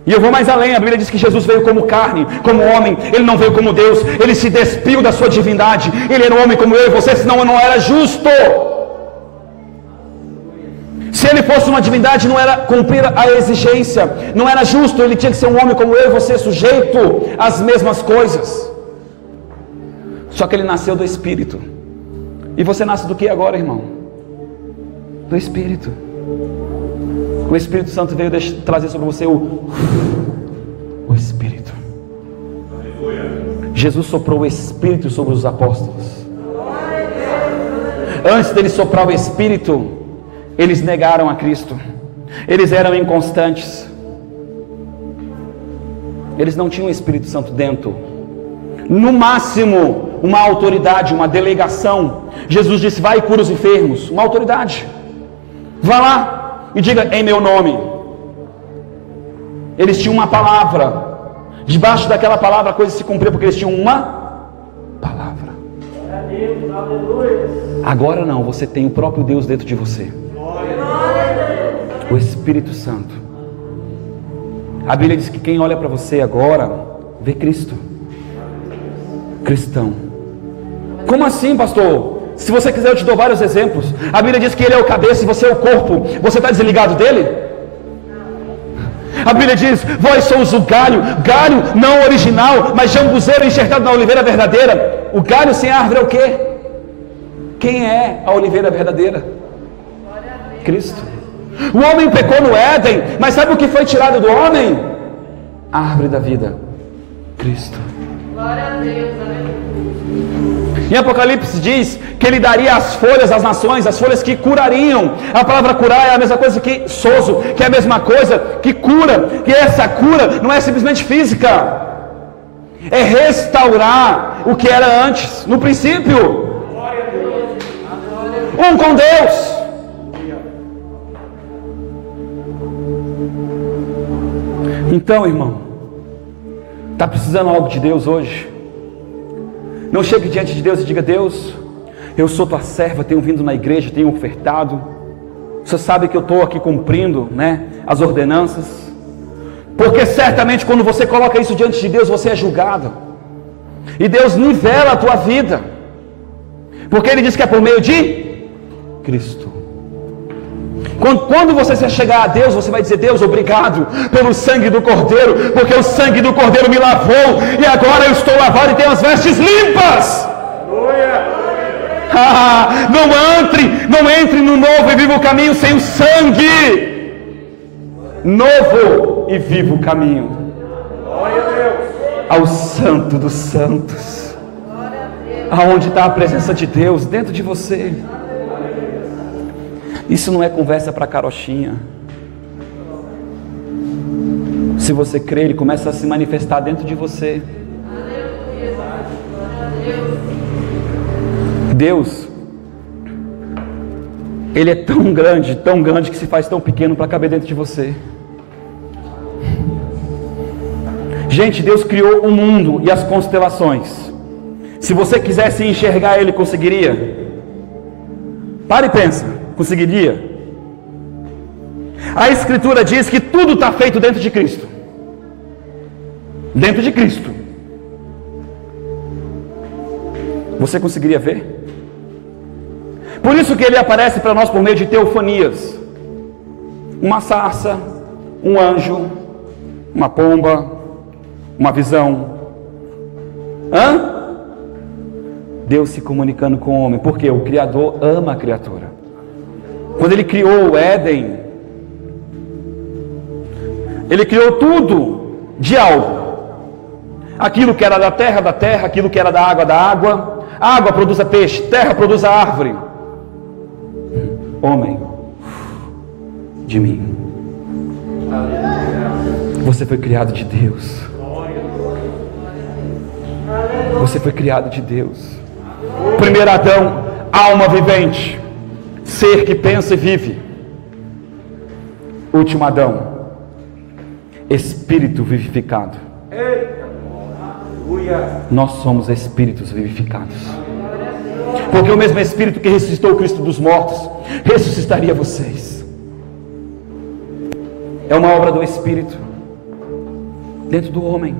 E eu vou mais além, a Bíblia diz que Jesus veio como carne, como homem, ele não veio como Deus, ele se despiu da sua divindade, ele era um homem como eu e você, senão não era justo. Se ele fosse uma divindade, não era cumprir a exigência, não era justo, ele tinha que ser um homem como eu e você, sujeito às mesmas coisas. Só que ele nasceu do Espírito. E você nasce do que agora, irmão? Do Espírito. O Espírito Santo veio trazer sobre você o Espírito. Jesus soprou o Espírito sobre os apóstolos. Antes dele soprar o Espírito, eles negaram a Cristo. Eles eram inconstantes. Eles não tinham o Espírito Santo dentro. No máximo, uma autoridade, uma delegação. Jesus disse: vai e cura os enfermos. Uma autoridade. Vá lá e diga em meu nome. Eles tinham uma palavra. Debaixo daquela palavra a coisa se cumpria, porque eles tinham uma palavra. Agora não, você tem o próprio Deus dentro de você. O Espírito Santo. A Bíblia diz que quem olha para você agora vê Cristo. Cristão. Como assim, pastor? Se você quiser eu te dou vários exemplos. A Bíblia diz que ele é o cabeça e você é o corpo. Você está desligado dele? A Bíblia diz: vós sois o galho. Galho não original, mas jambuzeiro enxertado na oliveira verdadeira. O galho sem árvore é o quê? Quem é a oliveira verdadeira? Cristo. O homem pecou no Éden, mas sabe o que foi tirado do homem? A árvore da vida. Cristo. Glória a Deus, aleluia. Em Apocalipse diz que ele daria as folhas às nações, as folhas que curariam. A palavra curar é a mesma coisa que sozo, que é a mesma coisa que cura. E essa cura não é simplesmente física, é restaurar o que era antes, no princípio. Um com Deus. Então, irmão, está precisando algo de Deus hoje? Não chegue diante de Deus e diga: Deus, eu sou tua serva, tenho vindo na igreja, tenho ofertado. Você sabe que eu estou aqui cumprindo, as ordenanças. Porque certamente quando você coloca isso diante de Deus, você é julgado. E Deus nivela a tua vida. Porque Ele diz que é por meio de Cristo. Quando você se chegar a Deus, você vai dizer: Deus, obrigado pelo sangue do Cordeiro, porque o sangue do Cordeiro me lavou, e agora eu estou lavado e tenho as vestes limpas. Não entre no novo e vivo caminho sem o sangue. Novo e vivo caminho ao Santo dos Santos, aonde está a presença de Deus dentro de você. Isso não é conversa para carochinha. Se você crer, Ele começa a se manifestar dentro de você. Deus, Ele é tão grande que se faz tão pequeno para caber dentro de você. Gente, Deus criou o mundo e as constelações. Se você quisesse enxergar Ele, conseguiria? Para e pensa. Conseguiria? A Escritura diz que tudo está feito dentro de Cristo. Dentro de Cristo. Você conseguiria ver? Por isso que Ele aparece para nós por meio de teofanias. Uma sarça, um anjo, uma pomba, uma visão. Deus se comunicando com o homem. Porque o Criador ama a criatura. Quando Ele criou o Éden, Ele criou tudo de algo. Aquilo que era da terra, aquilo que era da água. A água produz peixe, terra produz a árvore. Homem, de mim. Você foi criado de Deus. Você foi criado de Deus. Primeiro Adão, alma vivente, ser que pensa e vive. Último Adão, espírito vivificado. Nós somos espíritos vivificados. Porque o mesmo Espírito que ressuscitou o Cristo dos mortos ressuscitaria vocês. É uma obra do Espírito. dentro do homem.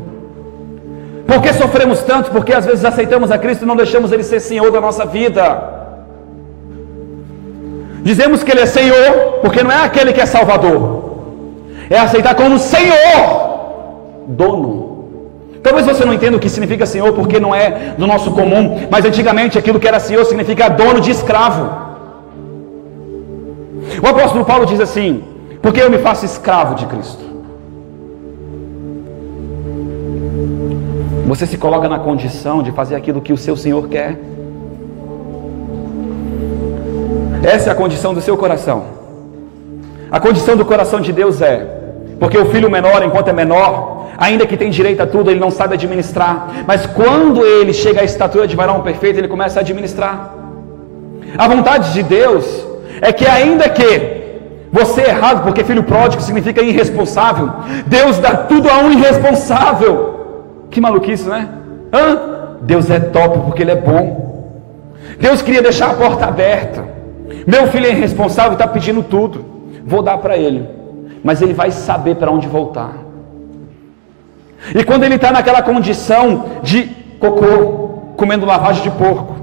Por que sofremos tanto? Porque às vezes aceitamos a Cristo e não deixamos Ele ser Senhor da nossa vida. Dizemos que Ele é Senhor, porque não é aquele que é Salvador. É aceitar como Senhor, dono. Talvez você não entenda o que significa Senhor, porque não é do nosso comum. Mas antigamente aquilo que era Senhor significa dono de escravo. O apóstolo Paulo diz assim: porque eu me faço escravo de Cristo. Você se coloca na condição de fazer aquilo que o seu Senhor quer. Essa é a condição do seu coração. A condição do coração de Deus é: porque o filho menor, enquanto é menor, ainda que tem direito a tudo, ele não sabe administrar. Mas quando ele chega à estatura de varão perfeito, ele começa a administrar. A vontade de Deus é que, ainda que você é errado, porque filho pródigo significa irresponsável, Deus dá tudo a um irresponsável. Que maluquice, né? Deus é top porque Ele é bom. Deus queria deixar a porta aberta. Meu filho é irresponsável, está pedindo tudo. Vou dar para ele, mas ele vai saber para onde voltar. E quando ele está naquela condição de cocô, comendo lavagem de porco,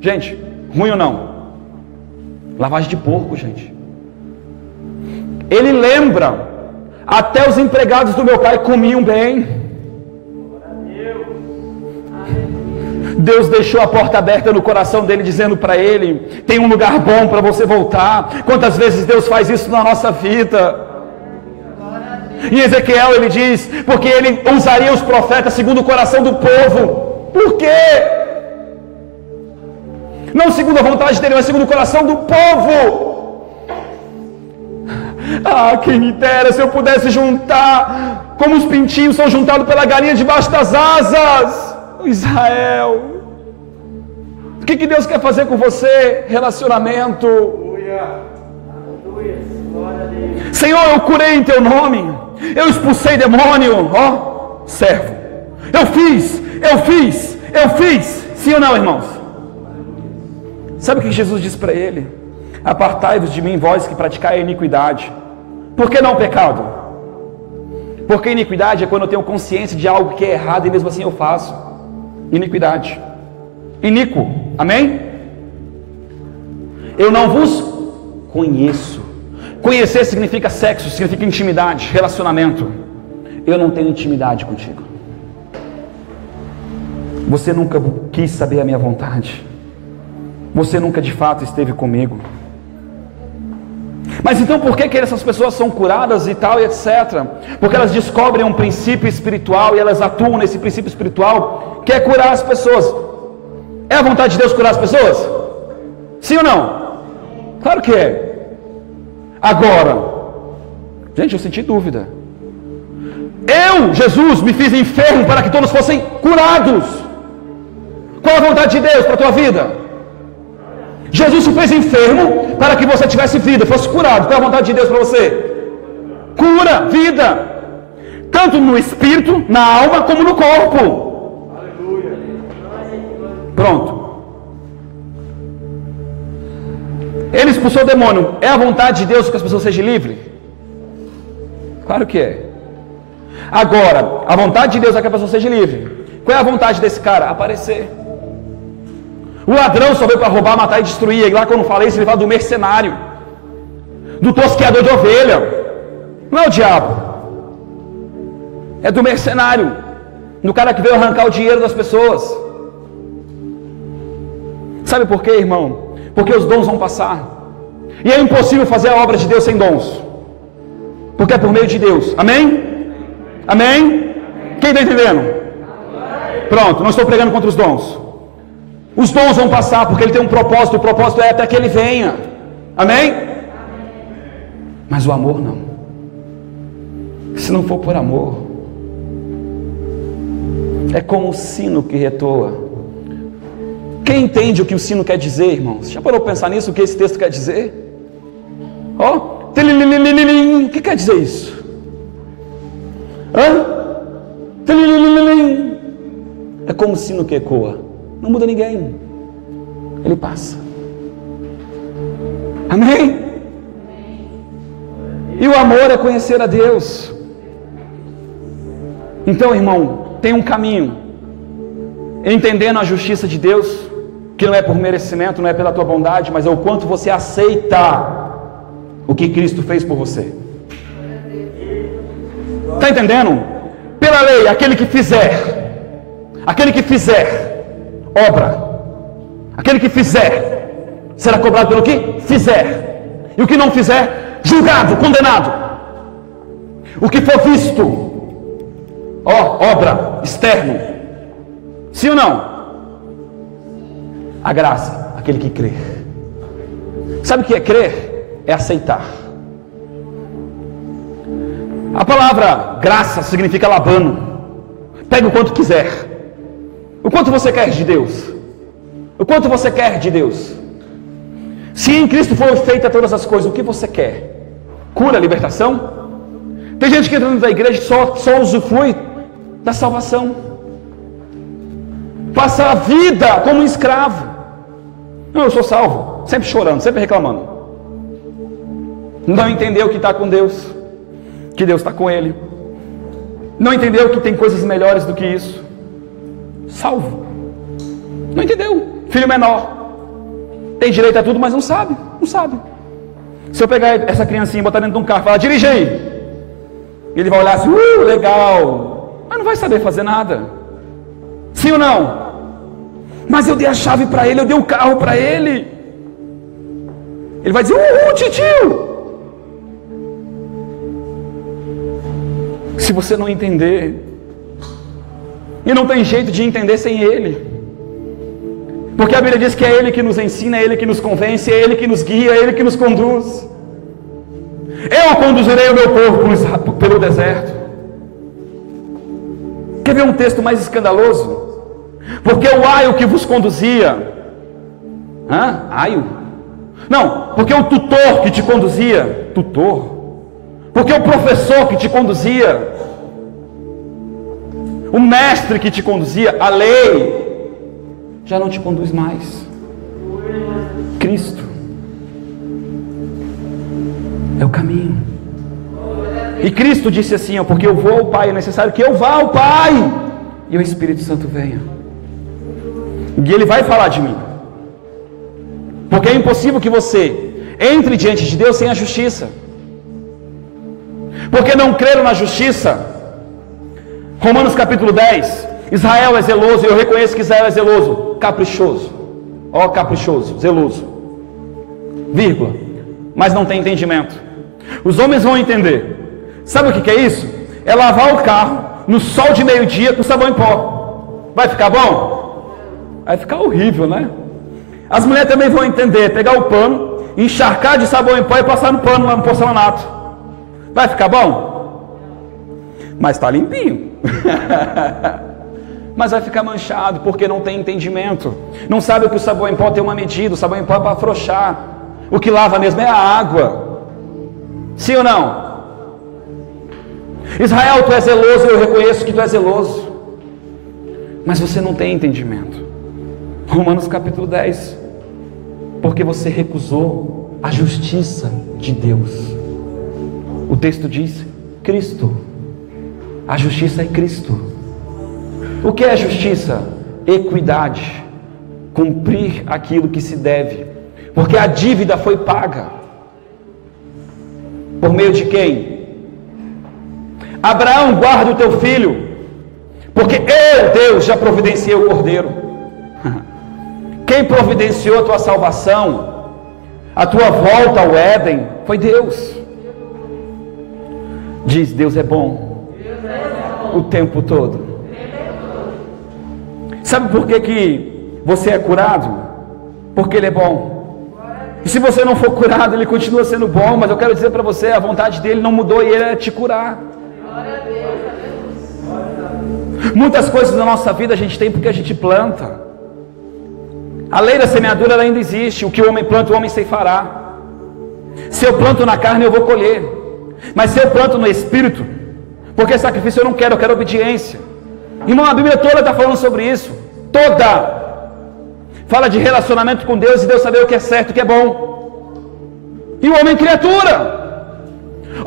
gente, ruim ou não? Lavagem de porco, gente. Ele lembra: até os empregados do meu pai comiam bem. Deus deixou a porta aberta no coração dele, dizendo para ele: tem um lugar bom para você voltar. Quantas vezes Deus faz isso na nossa vida? Em Ezequiel ele diz: porque ele usaria os profetas segundo o coração do povo. Por quê? Não segundo a vontade dele, mas segundo o coração do povo. Quem me dera se eu pudesse juntar como os pintinhos são juntados pela galinha debaixo das asas. Israel, o que Deus quer fazer com você? Relacionamento. Senhor, eu curei em teu nome, eu expulsei demônio, servo, eu fiz, sim ou não, irmãos? Sabe o que Jesus disse para ele? Apartai-vos de mim, vós que praticai a iniquidade. Por que não pecado? Porque iniquidade é quando eu tenho consciência de algo que é errado e mesmo assim eu faço. Iniquidade, iníquo, amém? Eu não vos conheço. Conhecer significa sexo, significa intimidade, relacionamento. Eu não tenho intimidade contigo. Você nunca quis saber a minha vontade. Você nunca de fato esteve comigo. Mas então por que essas pessoas são curadas e tal e etc? Porque elas descobrem um princípio espiritual e elas atuam nesse princípio espiritual que é curar as pessoas. É a vontade de Deus curar as pessoas? Sim ou não? Claro que é. Agora, gente, eu senti dúvida. Eu, Jesus, me fiz enfermo para que todos fossem curados. Qual a vontade de Deus para a tua vida? Jesus se fez enfermo para que você tivesse vida, fosse curado. Qual é a vontade de Deus para você? Cura, vida. Tanto no espírito, na alma, como no corpo. Aleluia. Pronto. Ele expulsou o demônio. É a vontade de Deus que as pessoas sejam livres? Claro que é. Agora, a vontade de Deus é que a pessoa seja livre. Qual é a vontade desse cara? Aparecer. O ladrão só veio para roubar, matar e destruir. E lá quando fala isso, ele fala do mercenário, do tosqueador de ovelha. Não é o diabo, é do mercenário, do cara que veio arrancar o dinheiro das pessoas. Sabe por quê, irmão? Porque os dons vão passar. E é impossível fazer a obra de Deus sem dons, porque é por meio de Deus. Amém? Amém? Quem está entendendo? Pronto, não estou pregando contra os dons. Os dons vão passar porque ele tem um propósito. O propósito é até que ele venha. Amém? Mas o amor não. Se não for por amor, é como o sino que retoa. Quem entende o que o sino quer dizer, irmãos? Já parou para pensar nisso? O que esse texto quer dizer? O que quer dizer isso? É como o sino que ecoa. Não muda ninguém. Ele passa. Amém? E o amor é conhecer a Deus. Então, irmão, tem um caminho, entendendo a justiça de Deus, que não é por merecimento, não é pela tua bondade, mas é o quanto você aceita o que Cristo fez por você. Está entendendo? Pela lei, aquele que fizer obra, aquele que fizer, será cobrado pelo que fizer, e o que não fizer, julgado, condenado. O que for visto, obra, externo, sim ou não? A graça, aquele que crê. Sabe o que é crer? É aceitar. A palavra graça significa labano. Pega o quanto quiser. O quanto você quer de Deus? O quanto você quer de Deus? Se em Cristo foram feitas todas as coisas, o que você quer? Cura, libertação? Tem gente que entra dentro da igreja e só usufrui da salvação. Passa a vida como um escravo. Não, eu sou salvo. Sempre chorando, sempre reclamando. Não entendeu que está com Deus, que Deus está com ele. Não entendeu que tem coisas melhores do que isso. Salvo. Não entendeu. Filho menor. Tem direito a tudo, mas não sabe. Não sabe. Se eu pegar essa criancinha e botar dentro de um carro e falar, dirige aí. Ele vai olhar assim, legal. Mas não vai saber fazer nada. Sim ou não? Mas eu dei a chave para ele, eu dei o carro para ele. Ele vai dizer, titio. Se você não entender, e não tem jeito de entender sem ele, porque a Bíblia diz que é ele que nos ensina, é ele que nos convence, é ele que nos guia, é ele que nos conduz. Eu conduzirei o meu povo pelo deserto. Quer ver um texto mais escandaloso? Porque o aio que vos conduzia, aio? Não, porque o tutor que te conduzia, porque o professor que te conduzia, o mestre que te conduzia, a lei, já não te conduz mais. Cristo é o caminho. E Cristo disse assim, porque eu vou ao Pai, é necessário que eu vá ao Pai, e o Espírito Santo venha. E Ele vai falar de mim. Porque é impossível que você entre diante de Deus sem a justiça. Porque não creram na justiça. Romanos capítulo 10. Israel é zeloso, e eu reconheço que Israel é zeloso. Caprichoso. Caprichoso, zeloso. Vírgula. Mas não tem entendimento. Os homens vão entender. Sabe o que é isso? É lavar o carro no sol de meio-dia com sabão em pó. Vai ficar bom? Vai ficar horrível, né? As mulheres também vão entender. Pegar o pano, encharcar de sabão em pó e passar no pano lá no porcelanato. Vai ficar bom? Mas está limpinho. Mas vai ficar manchado porque não tem entendimento. Não sabe que o sabão em pó tem uma medida. O sabão em pó é para afrouxar. O que lava mesmo é a água. Sim ou não? Israel, tu és zeloso, eu reconheço que tu és zeloso. Mas você não tem entendimento. Romanos capítulo 10. Porque você recusou a justiça de Deus. O texto diz, Cristo. A justiça é Cristo. O que é justiça? Equidade. Cumprir aquilo que se deve. Porque a dívida foi paga. Por meio de quem? Abraão, guarda o teu filho. Porque eu, Deus, já providenciei o cordeiro. Quem providenciou a tua salvação, a tua volta ao Éden, foi Deus. Diz, Deus é bom. O tempo todo. Sabe por que você é curado? Porque Ele é bom. E se você não for curado, Ele continua sendo bom. Mas eu quero dizer para você, a vontade dEle não mudou e Ele é te curar. Muitas coisas na nossa vida a gente tem porque a gente planta. A lei da semeadura ela ainda existe. O que o homem planta, o homem ceifará. Se eu planto na carne, eu vou colher. Mas se eu planto no Espírito, porque sacrifício eu não quero, eu quero obediência. Irmão, a Bíblia toda está falando sobre isso. Toda. Fala de relacionamento com Deus e Deus saber o que é certo, o que é bom. E o homem criatura.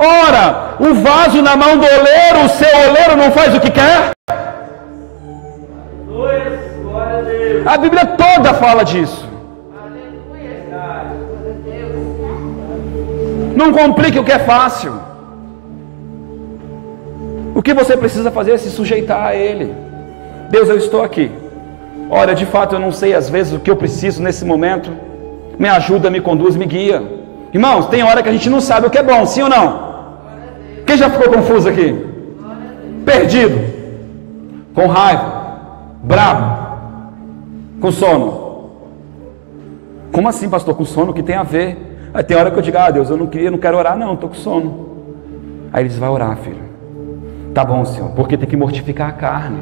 Ora, o vaso na mão do oleiro, o seu oleiro não faz o que quer? A Bíblia toda fala disso. Não complique o que é fácil. O que você precisa fazer é se sujeitar a Ele. Deus, eu estou aqui. Olha, de fato eu não sei às vezes o que eu preciso nesse momento. Me ajuda, me conduz, me guia. Irmãos, tem hora que a gente não sabe o que é bom, sim ou não? Quem já ficou confuso aqui? Perdido, com raiva, bravo, com sono. Como assim, pastor? Com sono? O que tem a ver? Aí tem hora que eu digo, Deus, eu não quero orar, não, estou com sono. Aí eles vão orar, filho. Tá bom, Senhor, porque tem que mortificar a carne.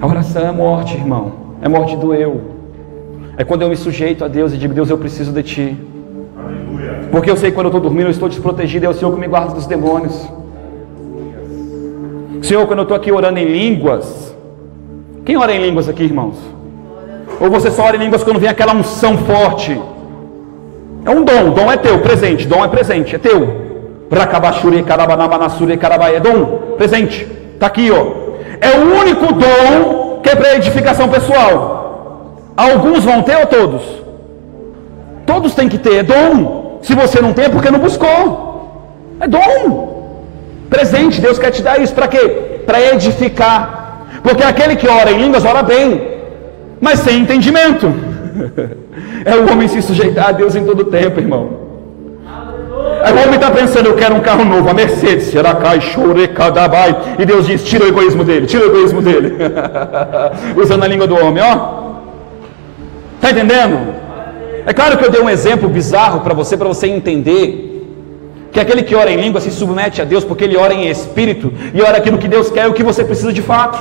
A oração é morte, irmão. É morte do eu. É quando eu me sujeito a Deus e digo, Deus, eu preciso de Ti. Aleluia. Porque eu sei que quando eu estou dormindo, eu estou desprotegido, é o Senhor que me guarda dos demônios. Senhor, quando eu estou aqui orando em línguas, quem ora em línguas aqui, irmãos? Ou você só ora em línguas quando vem aquela unção forte? É um dom é teu, presente, dom é presente, é teu. É dom, presente, está aqui, ó. É o único dom que é para edificação pessoal. Alguns vão ter ou todos? Todos têm que ter, é dom. Se você não tem, é porque não buscou. É dom. Presente, Deus quer te dar isso para quê? Para edificar. Porque aquele que ora em línguas ora bem, mas sem entendimento. É o homem se sujeitar a Deus em todo tempo, irmão. Aí o homem está pensando, eu quero um carro novo, a Mercedes, e Deus diz, tira o egoísmo dele, usando a língua do homem, ó. Está entendendo? É claro que eu dei um exemplo bizarro para você entender que aquele que ora em língua se submete a Deus, porque ele ora em espírito, e ora aquilo que Deus quer e o que você precisa de fato.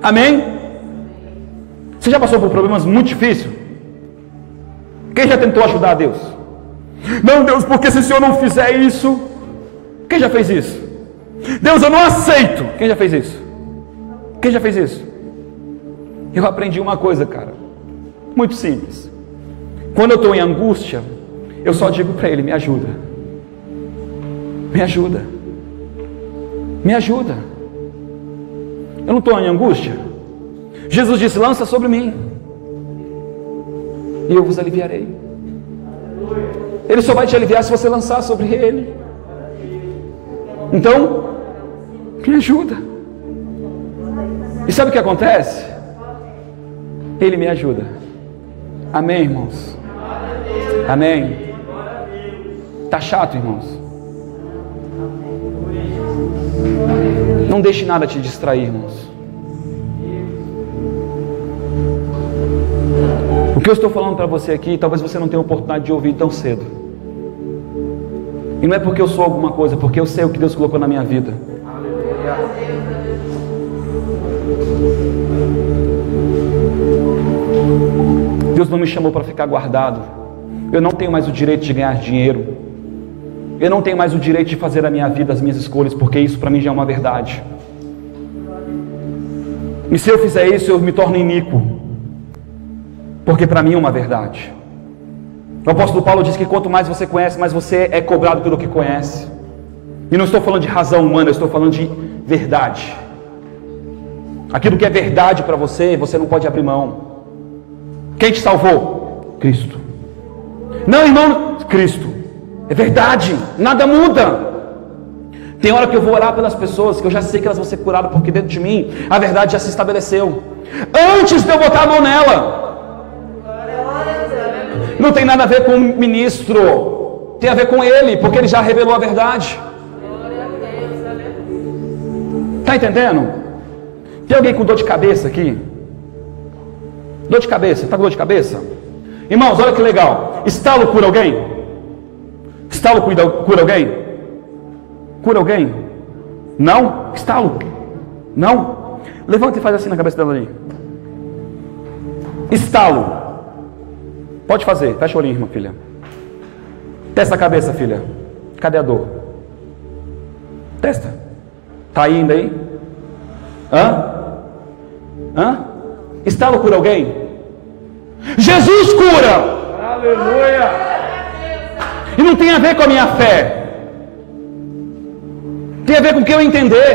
Amém? Você já passou por problemas muito difíceis? Quem já tentou ajudar a Deus? Não, Deus, porque se o Senhor não fizer isso... Quem já fez isso? Deus, eu não aceito. Quem já fez isso? Quem já fez isso? Eu aprendi uma coisa, cara, muito simples. Quando eu estou em angústia, eu só digo para Ele, me ajuda. Me ajuda. Me ajuda. Eu não estou em angústia. Jesus disse, lança sobre mim, e eu vos aliviarei. Ele só vai te aliviar se você lançar sobre Ele. Então, me ajuda. E sabe o que acontece? Ele me ajuda. Amém, irmãos? Amém. Tá chato, irmãos? Não deixe nada te distrair, irmãos. O que eu estou falando para você aqui, talvez você não tenha oportunidade de ouvir tão cedo. E não é porque eu sou alguma coisa, é porque eu sei o que Deus colocou na minha vida. Deus não me chamou para ficar guardado. Eu não tenho mais o direito de ganhar dinheiro. Eu não tenho mais o direito de fazer a minha vida, as minhas escolhas, porque isso para mim já é uma verdade. E se eu fizer isso, eu me torno iníquo. Porque para mim é uma verdade. O apóstolo Paulo diz que quanto mais você conhece, mais você é cobrado pelo que conhece. E não estou falando de razão humana, eu estou falando de verdade. Aquilo que é verdade para você, você não pode abrir mão. Quem te salvou? Cristo. Não, irmão, Cristo. É verdade, nada muda. Tem hora que eu vou orar pelas pessoas, que eu já sei que elas vão ser curadas, porque dentro de mim, a verdade já se estabeleceu. Antes de eu botar a mão nela. Não tem nada a ver com o ministro, tem a ver com ele, porque ele já revelou a verdade. Está entendendo? Tem alguém com dor de cabeça aqui? Dor de cabeça, está com dor de cabeça? Irmãos, olha que legal. Estalo cura alguém? Estalo cura alguém? Cura alguém? Não? Estalo? Não? Levanta e faz assim na cabeça dela ali. Estalo. Pode fazer, fecha o olhinho, irmã, filha. Testa a cabeça, filha. Cadê a dor? Testa. Está indo aí? Hã? Estalo cura alguém? Jesus cura! Aleluia! E não tem a ver com a minha fé. Tem a ver com o que eu entender.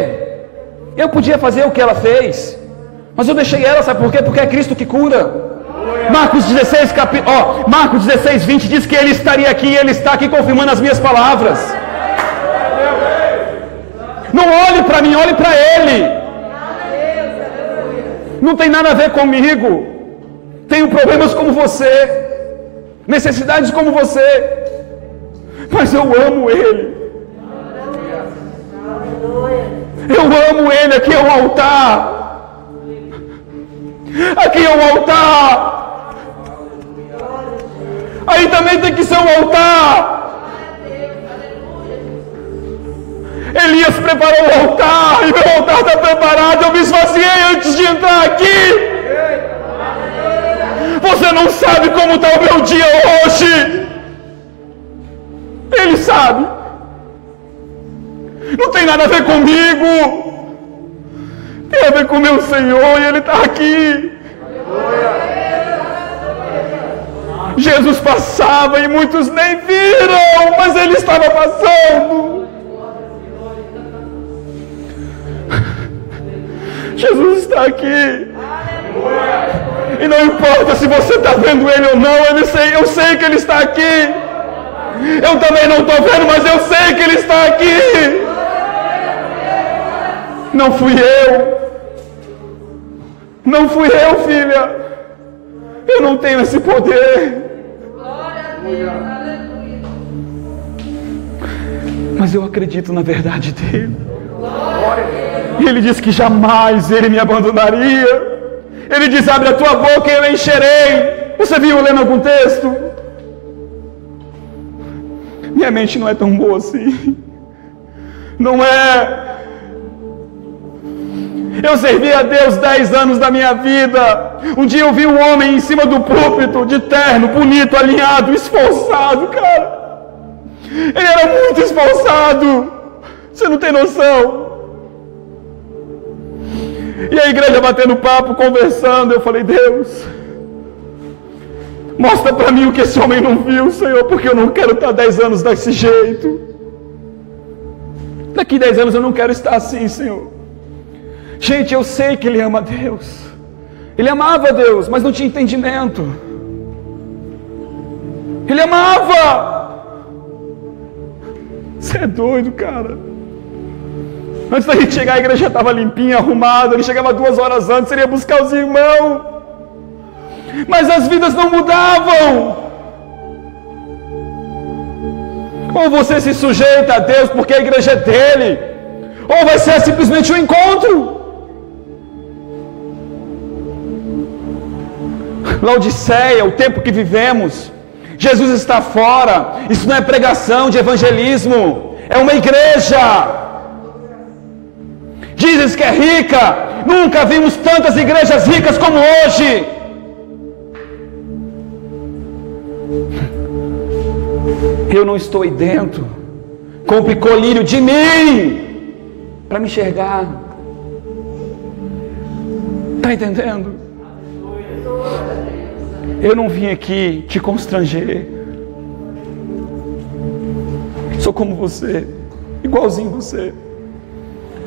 Eu podia fazer o que ela fez, mas eu deixei ela, sabe por quê? Porque é Cristo que cura. Marcos 16, Marcos 16, 20 diz que Ele estaria aqui e Ele está aqui confirmando as minhas palavras. Não olhe para mim, olhe para Ele. Não tem nada a ver comigo. Tenho problemas como você, necessidades como você, mas eu amo Ele. Eu amo Ele. Aqui é o altar. Aqui é o altar. Aí também tem que ser um altar. Elias preparou o altar e meu altar está preparado. Eu me esvaziei antes de entrar aqui. Você não sabe como está o meu dia hoje. Ele sabe. Não tem nada a ver comigo. Tem a ver com o meu Senhor e Ele está aqui. Jesus passava e muitos nem viram, mas Ele estava passando. Jesus está aqui. E não importa se você está vendo Ele ou não, eu sei que Ele está aqui. Eu também não estou vendo, mas eu sei que Ele está aqui. Não fui eu. Não fui eu, filha. Eu não tenho esse poder. Mas eu acredito na verdade dele. E ele diz que jamais ele me abandonaria. Ele diz: abre a tua boca e eu encherei. Você viu lendo algum texto? Minha mente não é tão boa assim. Não é. Eu servi a Deus 10 anos da minha vida. Um dia eu vi um homem em cima do púlpito, de terno, bonito, alinhado, esforçado, cara. Ele era muito esforçado. Você não tem noção. E a igreja batendo papo, conversando. Eu falei: Deus, mostra para mim o que esse homem não viu, Senhor, porque eu não quero estar 10 anos desse jeito. Daqui 10 anos eu não quero estar assim, Senhor. Gente, eu sei que ele ama Deus. Ele amava Deus, mas não tinha entendimento. Ele amava. Você é doido, cara. Antes da gente chegar, a igreja já estava limpinha, arrumada. Ele chegava 2 horas antes, ele ia buscar os irmãos. Mas as vidas não mudavam. Ou você se sujeita a Deus porque a igreja é dele, ou vai ser simplesmente um encontro. Laodiceia, o tempo que vivemos, Jesus está fora. Isso não é pregação de evangelismo, é uma igreja. Dizes que é rica. Nunca vimos tantas igrejas ricas como hoje. Eu não estou aí dentro. Compre colírio de mim para me enxergar. Está entendendo? Eu não vim aqui te constranger. Sou como você, igualzinho você.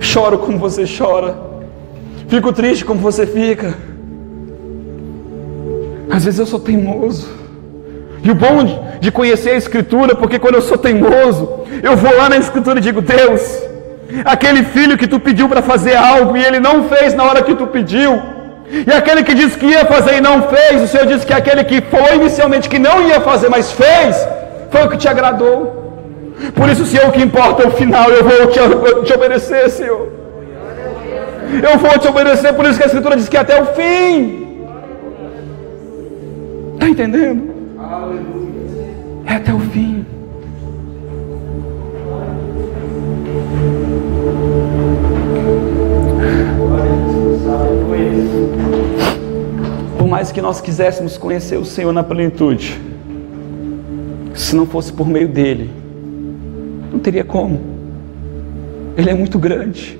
Choro como você chora. Fico triste como você fica. Às vezes eu sou teimoso. E o bom de conhecer a Escritura, porque quando eu sou teimoso, eu vou lá na Escritura e digo: Deus, aquele filho que tu pediu para fazer algo e ele não fez na hora que tu pediu, e aquele que disse que ia fazer e não fez, o Senhor disse que aquele que falou inicialmente que não ia fazer, mas fez, foi o que te agradou. Por isso, se é o que importa é o final, eu vou te obedecer, Senhor. Eu vou te obedecer, por isso que a Escritura diz que é até o fim. Está entendendo? É até o fim. Por mais que nós quiséssemos conhecer o Senhor na plenitude, se não fosse por meio dele, não teria como. Ele é muito grande.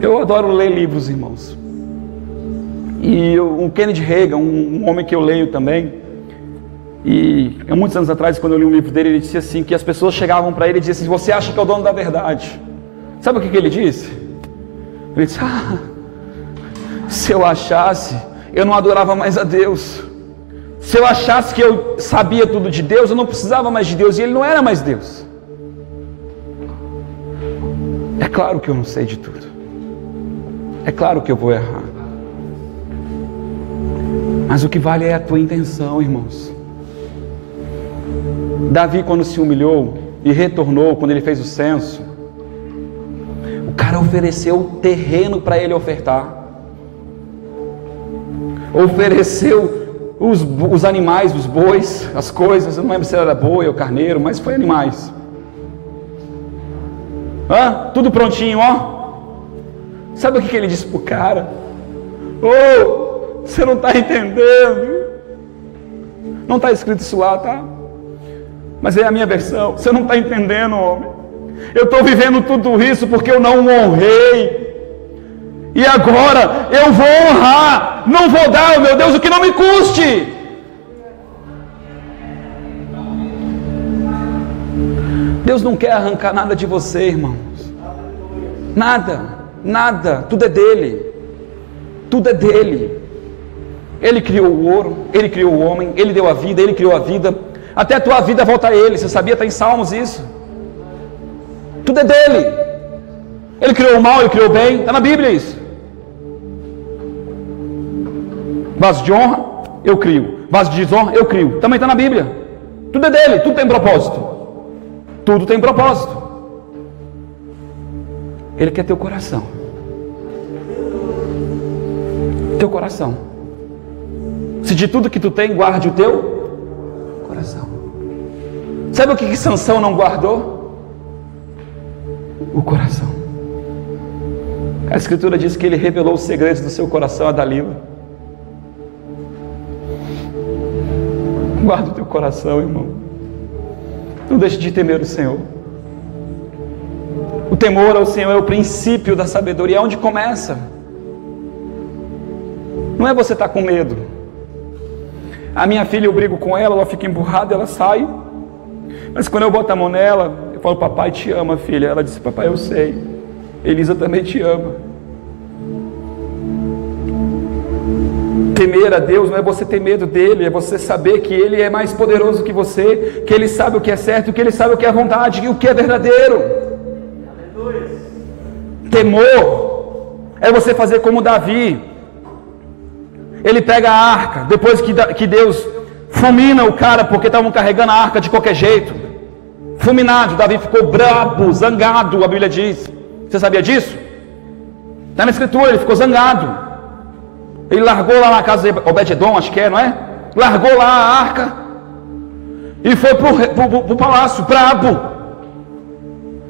Eu adoro ler livros, irmãos. E o Kenneth Hagin, um homem que eu leio também, E há muitos anos atrás, quando eu li um livro dele, ele disse assim, que as pessoas chegavam para ele e diziam assim, você acha que é o dono da verdade? Sabe o que ele disse? Ele disse, se eu achasse, eu não adorava mais a Deus. Se eu achasse que eu sabia tudo de Deus, eu não precisava mais de Deus, e ele não era mais Deus. É claro que eu não sei de tudo. É claro que eu vou errar. Mas o que vale é a tua intenção, irmãos. Davi, quando se humilhou e retornou, quando ele fez o censo, o cara ofereceu o terreno para ele ofertar. Ofereceu os animais, os bois, as coisas. Eu não lembro se era boi ou carneiro, mas foi animais. Tudo prontinho, Sabe o que ele disse pro cara? Você não está entendendo. Não está escrito isso lá, tá? Mas é a minha versão. Você não está entendendo, homem. Eu estou vivendo tudo isso porque eu não honrei. E agora eu vou honrar. Não vou dar, meu Deus, o que não me custe. Deus não quer arrancar nada de você, irmãos. Nada. Tudo é dele. Tudo é dele. Ele criou o ouro, ele criou o homem, ele deu a vida, ele criou a vida. Até a tua vida volta a ele. Você sabia? Está em Salmos isso. Tudo é dele. Ele criou o mal, ele criou o bem. Está na Bíblia isso. Vaso de honra, eu crio. Vaso de desonra, eu crio. Também está na Bíblia. Tudo é dele, tudo tem propósito. Tudo tem propósito. Ele quer teu coração. Teu coração. Se de tudo que tu tem, guarde o teu coração. Sabe o que Sansão não guardou? O coração. A Escritura diz que ele revelou os segredos do seu coração a Dalila. Guarda o teu coração, irmão. Não deixe de temer o Senhor. O temor ao Senhor é o princípio da sabedoria. É onde começa. Não é você estar com medo. A minha filha, eu brigo com ela, ela fica emburrada, ela sai. Mas quando eu boto a mão nela, eu falo, papai te ama, filha. Ela disse, papai, eu sei. Elisa também te ama. Temer a Deus não é você ter medo dele, é você saber que ele é mais poderoso que você, que ele sabe o que é certo, que ele sabe o que é vontade e o que é verdadeiro. Temor é você fazer como Davi. Ele pega a arca, depois que Deus fulmina o cara, porque estavam carregando a arca de qualquer jeito. Fulminado, Davi ficou brabo, zangado, a Bíblia diz. Você sabia disso? Está na Escritura, ele ficou zangado. Ele largou lá na casa de Obed-edom, acho que é, não é? Largou lá a arca e foi para o palácio, brabo.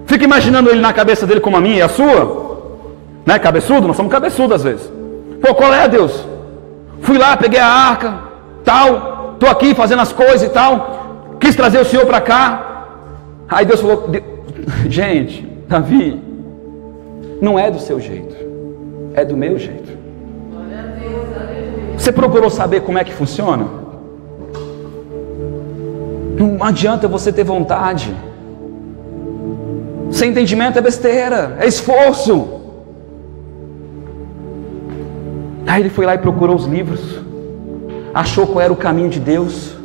Fica imaginando ele na cabeça dele como a minha e a sua, né? Cabeçudo, nós somos cabeçudos às vezes. Pô, qual é, Deus? Fui lá, peguei a arca, tal, estou aqui fazendo as coisas e tal, quis trazer o Senhor para cá. Aí Deus falou, gente, Davi, não é do seu jeito, é do meu jeito. Você procurou saber como é que funciona? Não adianta você ter vontade. Sem entendimento é besteira, é esforço. Aí ele foi lá e procurou os livros, achou qual era o caminho de Deus.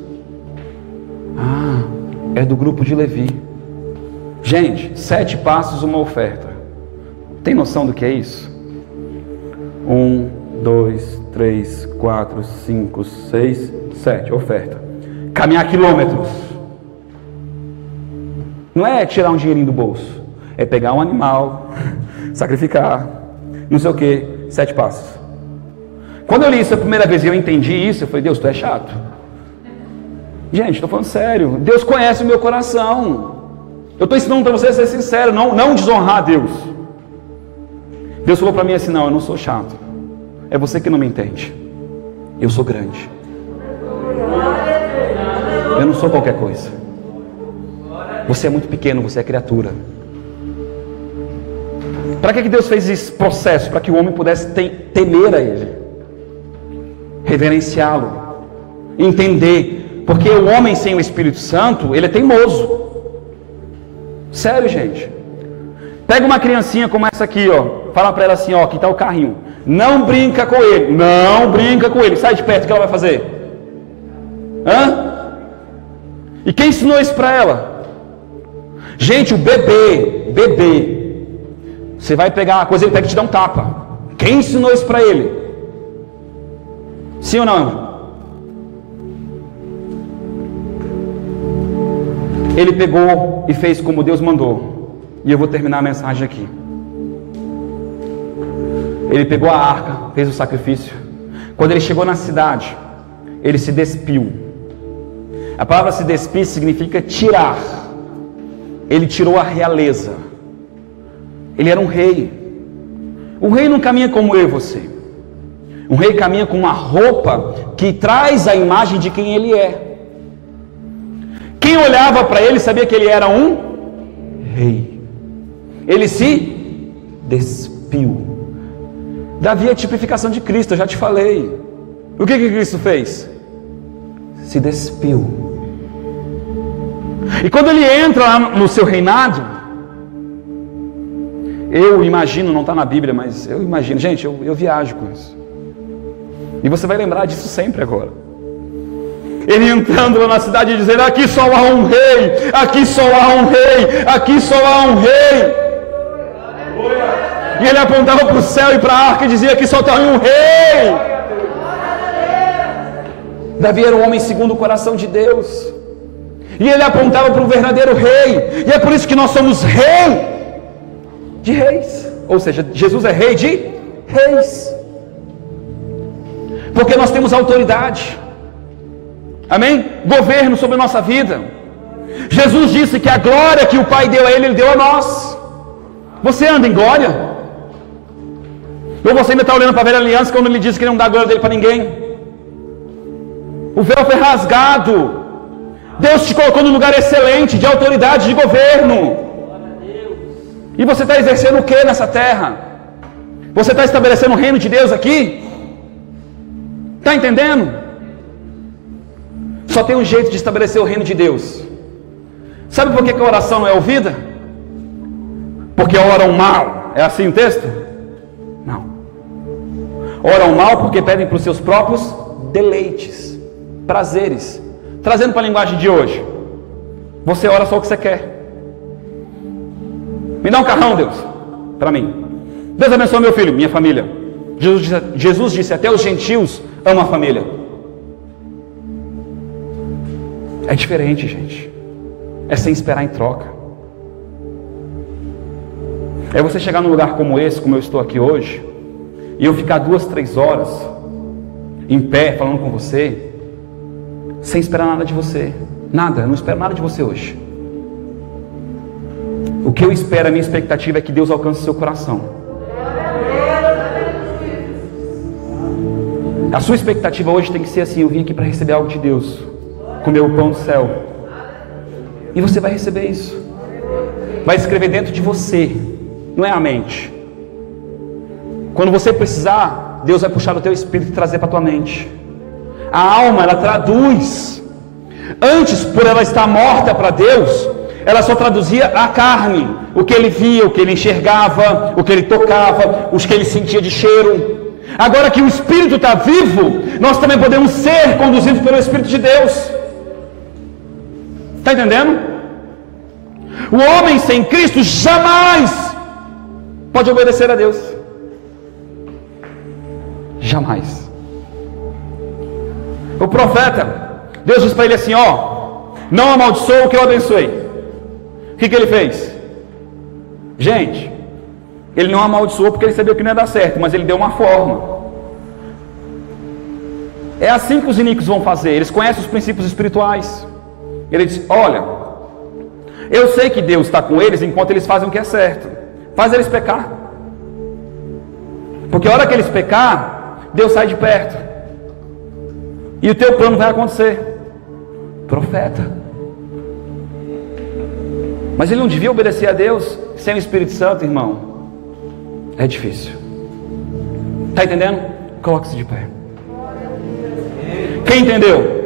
É do grupo de Levi. Gente, 7 passos, uma oferta. Tem noção do que é isso? 1, 2, 3, 4, 5, 6, 7, oferta. Caminhar quilômetros. Não é tirar um dinheirinho do bolso, é pegar um animal, sacrificar, não sei o que, 7 passos. Quando eu li isso a primeira vez e eu entendi isso, eu falei, Deus, tu é chato. Gente, estou falando sério. Deus conhece o meu coração. Eu estou ensinando para você a ser sincero, não desonrar a Deus. Deus falou para mim assim, não, eu não sou chato. É você que não me entende. Eu sou grande. Eu não sou qualquer coisa. Você é muito pequeno, você é criatura. Para que Deus fez esse processo? Para que o homem pudesse temer a Ele, reverenciá-lo, entender. Porque o homem sem o Espírito Santo, ele é teimoso. Sério, gente. Pega uma criancinha como essa aqui, ó. Fala para ela assim, ó, aqui está o carrinho. Não brinca com ele. Não brinca com ele. Sai de perto, o que ela vai fazer? Hã? E quem ensinou isso para ela? Gente, o bebê, você vai pegar uma coisa, ele pega e te dá um tapa. Quem ensinou isso para ele? Sim ou não? Ele pegou e fez como Deus mandou. E eu vou terminar a mensagem aqui. Ele pegou a arca, fez o sacrifício. Quando ele chegou na cidade, ele se despiu. A palavra se despir significa tirar. Ele tirou a realeza. Ele era um rei. Um rei não caminha como eu e você. Um rei caminha com uma roupa que traz a imagem de quem ele é. Quem olhava para ele sabia que ele era um rei. Ele se despiu. Davi é a tipificação de Cristo, eu já te falei. O que Cristo fez? Se despiu. E quando ele entra lá no seu reinado, eu imagino, não está na Bíblia, mas eu imagino, gente, eu viajo com isso. E você vai lembrar disso sempre agora. Ele entrando lá na cidade e dizendo: aqui só há um rei, aqui só há um rei, aqui só há um rei. E ele apontava para o céu e para a arca e dizia: aqui só está um rei. Davi era um homem segundo o coração de Deus. E ele apontava para o verdadeiro rei. E é por isso que nós somos rei de reis. Ou seja, Jesus é rei de reis. Porque nós temos autoridade. Amém? Governo sobre a nossa vida. Jesus disse que a glória que o Pai deu a ele deu a nós. Você anda em glória? Ou você ainda está olhando para a velha aliança quando ele disse que não dá a glória dele para ninguém? O véu foi rasgado. Deus te colocou num lugar excelente, de autoridade, de governo. E você está exercendo o que nessa terra? Você está estabelecendo o reino de Deus aqui? Está entendendo? Só tem um jeito de estabelecer o reino de Deus. Sabe por que a oração não é ouvida? Porque oram mal. É assim o texto? Não. Oram mal porque pedem para os seus próprios deleites, prazeres. Trazendo para a linguagem de hoje, você ora só o que você quer. Me dá um carrão, Deus, para mim. Deus abençoe meu filho, minha família. Jesus disse: até os gentios amam a família. É diferente, gente. É sem esperar em troca. É você chegar num lugar como esse, como eu estou aqui hoje, e eu ficar 2, 3 horas em pé falando com você, sem esperar nada de você. Nada, eu não espero nada de você hoje. O que eu espero, a minha expectativa é que Deus alcance o seu coração. A sua expectativa hoje tem que ser assim: eu vim aqui para receber algo de Deus, comer o pão do céu. E você vai receber isso. Vai escrever dentro de você, não é a mente. Quando você precisar, Deus vai puxar o teu espírito e trazer para a tua mente. A alma, ela traduz. Antes, por ela estar morta para Deus, ela só traduzia a carne, o que ele via, o que ele enxergava, o que ele tocava, os que ele sentia de cheiro. Agora que o Espírito está vivo, nós também podemos ser conduzidos pelo Espírito de Deus. Está entendendo? O homem sem Cristo jamais pode obedecer a Deus. Jamais. O profeta, Deus diz para ele assim: ó, não amaldiçoa o que eu abençoei. O que ele fez? Gente, ele não amaldiçoou porque ele sabia que não ia dar certo, mas ele deu uma forma. É assim que os iníquos vão fazer. Eles conhecem os princípios espirituais. Ele diz: olha, eu sei que Deus está com eles enquanto eles fazem o que é certo. Faz eles pecar. Porque a hora que eles pecar, Deus sai de perto. E o teu plano vai acontecer. Profeta. Mas ele não devia obedecer a Deus sem o Espírito Santo, irmão. É difícil. Está entendendo? Coloque-se de pé. Quem entendeu?